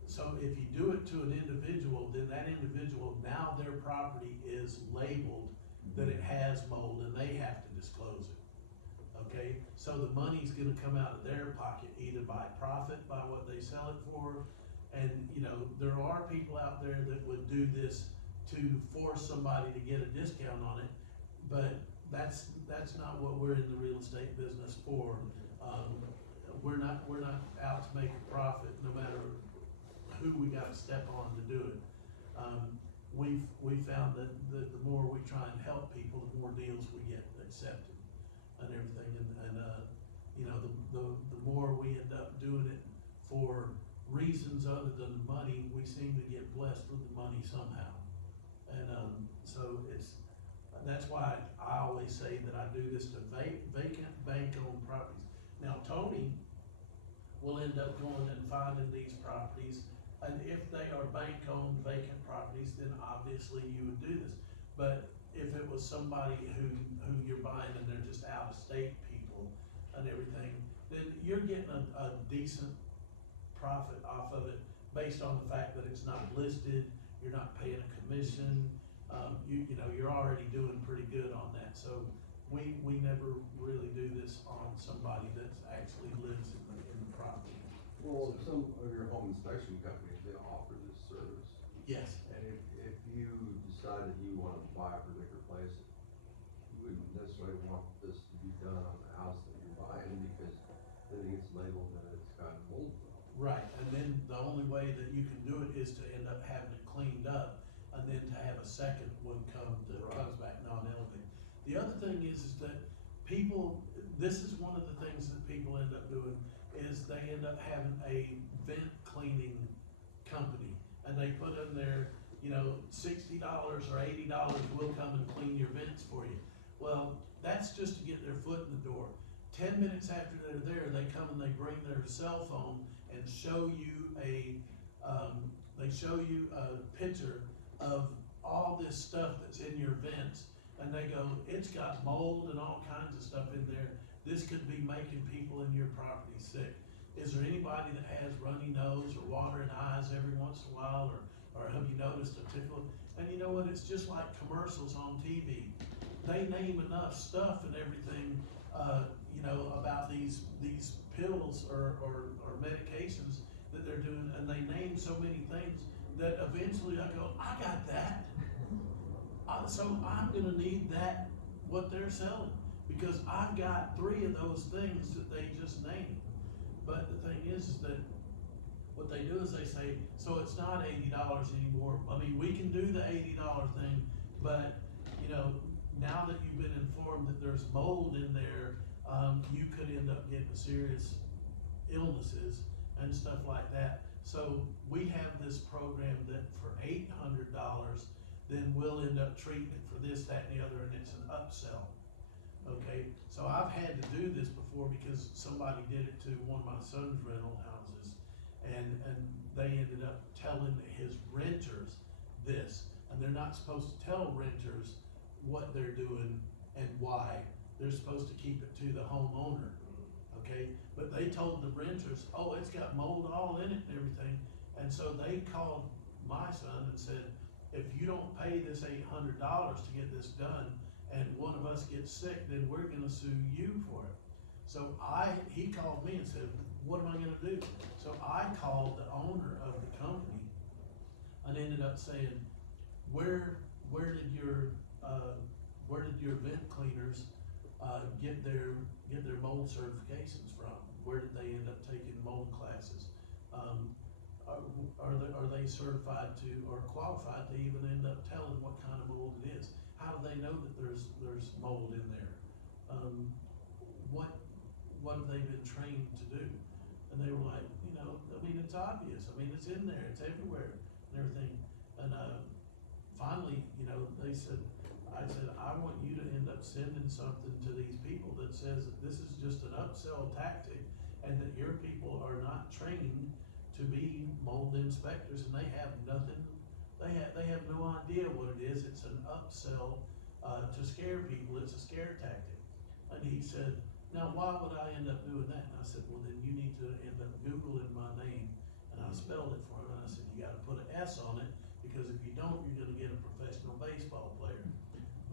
So if you do it to an individual, then that individual, now their property is labeled that it has mold and they have to disclose it. Okay, so the money's gonna come out of their pocket, either by profit, by what they sell it for. And, you know, there are people out there that would do this to force somebody to get a discount on it, but that's not what we're in the real estate business for. We're not out to make a profit, no matter who we gotta step on to do it. We've found that the more we try and help people, the more deals we get accepted and everything, and you know, the more we end up doing it for reasons other than money, we seem to get blessed with the money somehow. And, so that's why I always say that I do this to vacant bank-owned properties. Now, Tony will end up going and finding these properties, and if they are bank-owned vacant properties, then obviously you would do this. But if it was somebody who you're buying and they're just out-of-state people and everything, then you're getting a decent profit off of it based on the fact that it's not listed, you're not paying a commission, you know, you're already doing pretty good on that. So we never really do this on somebody that actually lives in the property. Well, some of your home inspection companies, they offer this service. Yes. And if you decide that you wanna buy a particular place, you wouldn't necessarily want this to be done on the house that you're buying, because then it gets labeled that it's got mold on it. Right, and then the only way that you can do it is to end up having it cleaned up, and then to have a second one come that comes back non-elevated. The other thing is that people, this is one of the things that people end up doing, is they end up having a vent cleaning company, and they put in there, you know, $60 or $80, we'll come and clean your vents for you. Well, that's just to get their foot in the door. 10 minutes after they're there, they come and they bring their cell phone and show you a picture of all this stuff that's in your vents, and they go, it's got mold and all kinds of stuff in there. This could be making people in your property sick. Is there anybody that has runny nose or watering eyes every once in a while, or have you noticed a tickle? And you know what, it's just like commercials on TV. They name enough stuff and everything, you know, about these pills or medications that they're doing, and they name so many things that eventually I go, I got that. So I'm gonna need that, what they're selling, because I've got 3 of those things that they just named. But the thing is that what they do is they say, so it's not $80 anymore. I mean, we can do the $80 thing, but you know, now that you've been informed that there's mold in there, you could end up getting serious illnesses and stuff like that. So we have this program that for $800, then we'll end up treating it for this, that, and the other, and it's an upsell. Okay, so I've had to do this before because somebody did it to one of my son's rental houses, and they ended up telling his renters this, and they're not supposed to tell renters what they're doing and why. They're supposed to keep it to the homeowner, okay? But they told the renters, oh, it's got mold all in it and everything, and so they called my son and said, if you don't pay this $800 to get this done, and one of us gets sick, then we're gonna sue you for it. So he called me and said, what am I gonna do? So I called the owner of the company and ended up saying, where did your vent cleaners get their mold certifications from? Where did they end up taking mold classes? Are they certified to or qualified to even end up telling what kind of mold it is? How do they know that there's mold in there? What have they been trained to do? And they were like, you know, I mean, it's obvious. I mean, it's in there, it's everywhere and everything. And finally, you know, I said, I want you to end up sending something to these people that says that this is just an upsell tactic and that your people are not trained to be mold inspectors, and they have nothing, they have no idea what it is. It's an upsell to scare people, it's a scare tactic. And he said, now why would I end up doing that? And I said, well, then you need to end up Googling my name, and I spelled it for him, and I said, you gotta put an S on it, because if you don't, you're gonna get a professional baseball player.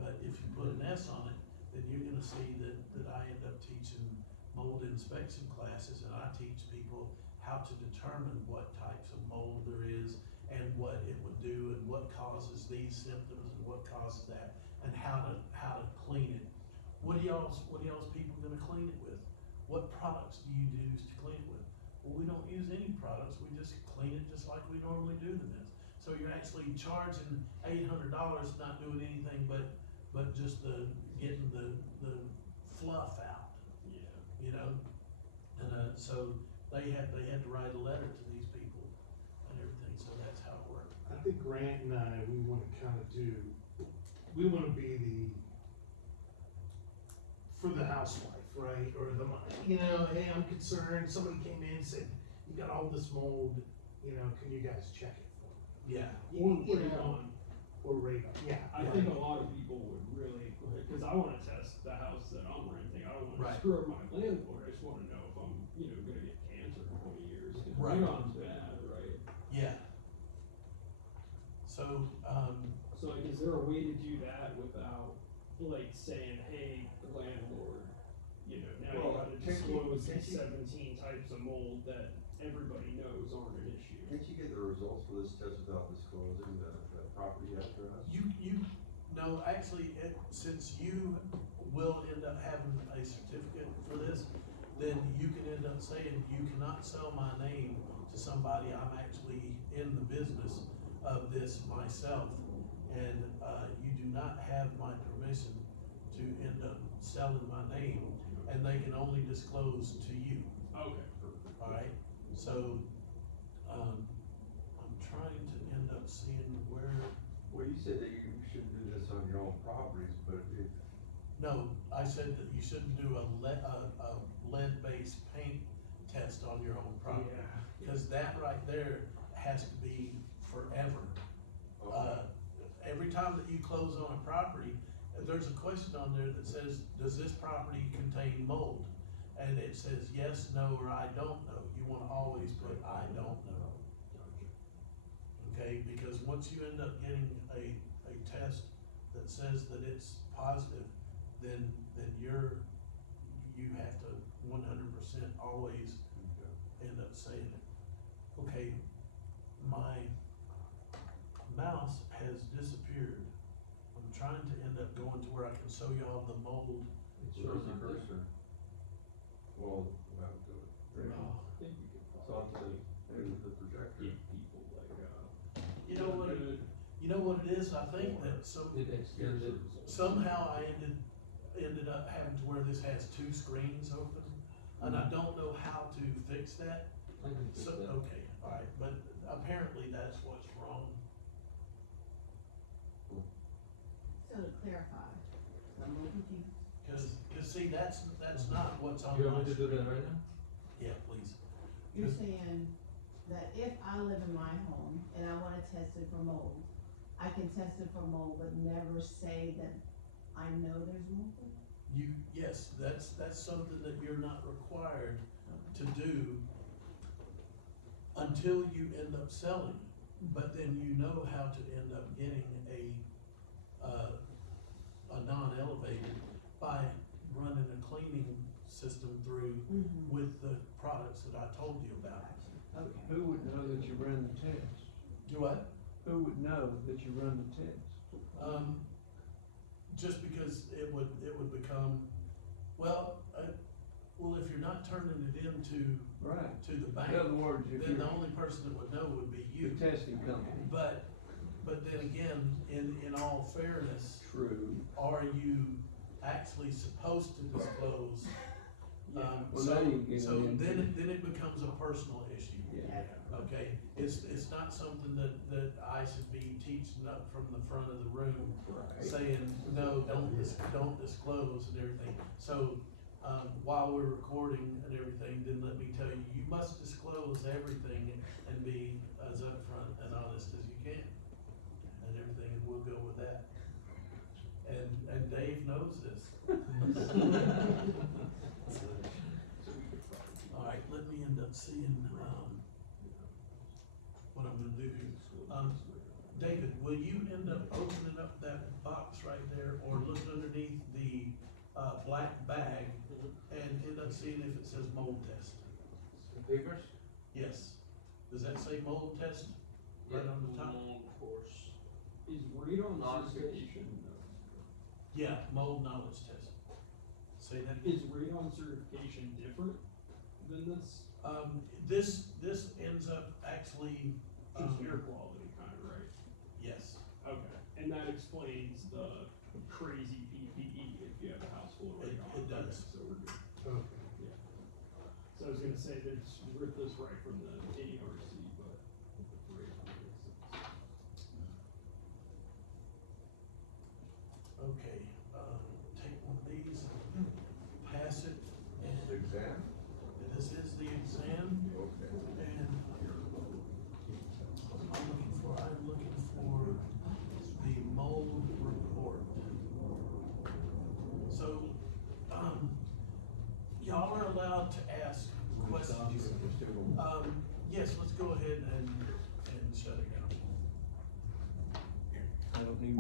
But if you put an S on it, then you're gonna see that I end up teaching mold inspection classes, and I teach people how to determine what types of mold there is, and what it would do, and what causes these symptoms, and what causes that, and how to clean it. What are y'all's people gonna clean it with? What products do you use to clean it with? Well, we don't use any products, we just clean it just like we normally do the mess. So you're actually charging $800, not doing anything but just getting the fluff out, Yeah. you know? And, so they had to write a letter to these people and everything, so that's how it worked. I think Grant and I, we wanna we wanna be for the housewife, right, or the, you know, hey, I'm concerned, somebody came in and said, you got all this mold, you know, can you guys check it for me? Yeah, Or You put it know, on. Or radar, yeah. I think a lot of people would really, cause I wanna test the house that I'm renting, I don't wanna Right. screw up my landlord, I just wanna know if I'm, gonna get cancer in 20 years. 'Cause Right. radon's bad, right? yeah. So, So like, is there a way to do that without, like, saying, hey, landlord, now you Well, gotta can't you- disclose can't these you- 17 types of mold that everybody knows aren't an issue? Can't you get the results for this test without disclosing the property address? no, actually, since you will end up having a certificate for this, then you can end up saying, you cannot sell my name to somebody, I'm actually in the business of this myself, and, you do not have my permission to end up selling my name, and they can only disclose to you, Okay. alright? So, I'm trying to end up seeing where. Well, you said that you shouldn't do this on your own properties, but if, No, I said that you shouldn't do a lead-based paint test on your own property. Yeah. Cause that right there has to be forever. Every time that you close on a property, there's a question on there that says, does this property contain mold? And it says yes, no, or I don't know. You wanna always put I don't know. Okay, because once you end up getting a test that says that it's positive, then you have to 100% always end up saying it. Okay, my mouse has disappeared. I'm trying to end up going to where I can show y'all the mold. It where's shows the up there. cursor? Well, about to it. I think we could It's on probably the projector. get people like, You know what, you know what it is? I think that It extended. somehow I ended up having to where this has two screens open, and I don't know how to fix that. I can fix So, that. okay, alright, but apparently that's what's wrong. So to clarify, I'm a little confused. Cause see, that's not what's on You my want me to do screen. that right now? Yeah, please. You're saying that if I live in my home and I wanna test it for mold, I can test it for mold, but never say that I know there's mold? Yes, that's something that you're not required to do until you end up selling. But then you know how to end up getting a non-elevated by running a cleaning system through with the products that I told you about. Okay. Who would know that you run the test? Do what? Who would know that you run the test? Just because it would become, well, if you're not turning it into, Right. to the bank, In other words, if then the you're only person that would know would be the you. testing company. But then again, in all fairness, True. are you actually supposed to disclose? Yeah. Well, now you get So into- then it becomes a personal issue. Yeah. Okay, it's not something that I should be teaching up from the front of the room, Right. saying, no, don't disclose and everything. So, while we're recording and everything, then let me tell you, you must disclose everything and be as upfront and honest as you can. And everything, and we'll go with that. And what I'm gonna do here. David, will you end up opening up that box right there or look underneath the, black bag and end up seeing if it says mold test? Papers? Yes. Does that say mold test right on the top? Course. Is radon certification, Yeah, mold knowledge test. Say that again. is radon certification different than this? This ends up actually, It's air quality kind of, right? yes. Okay, and that explains the crazy PPE if you have a house full of It- radon. it does. Okay, so we're good. Okay. So I was gonna say, they just ripped this right from the ARC, but radon makes sense. Okay, take one of these, pass it, and Exam? this is the exam, Okay. and I'm looking for the mold report. So, y'all are allowed to ask questions. Yes, let's go ahead and shut it down. I don't need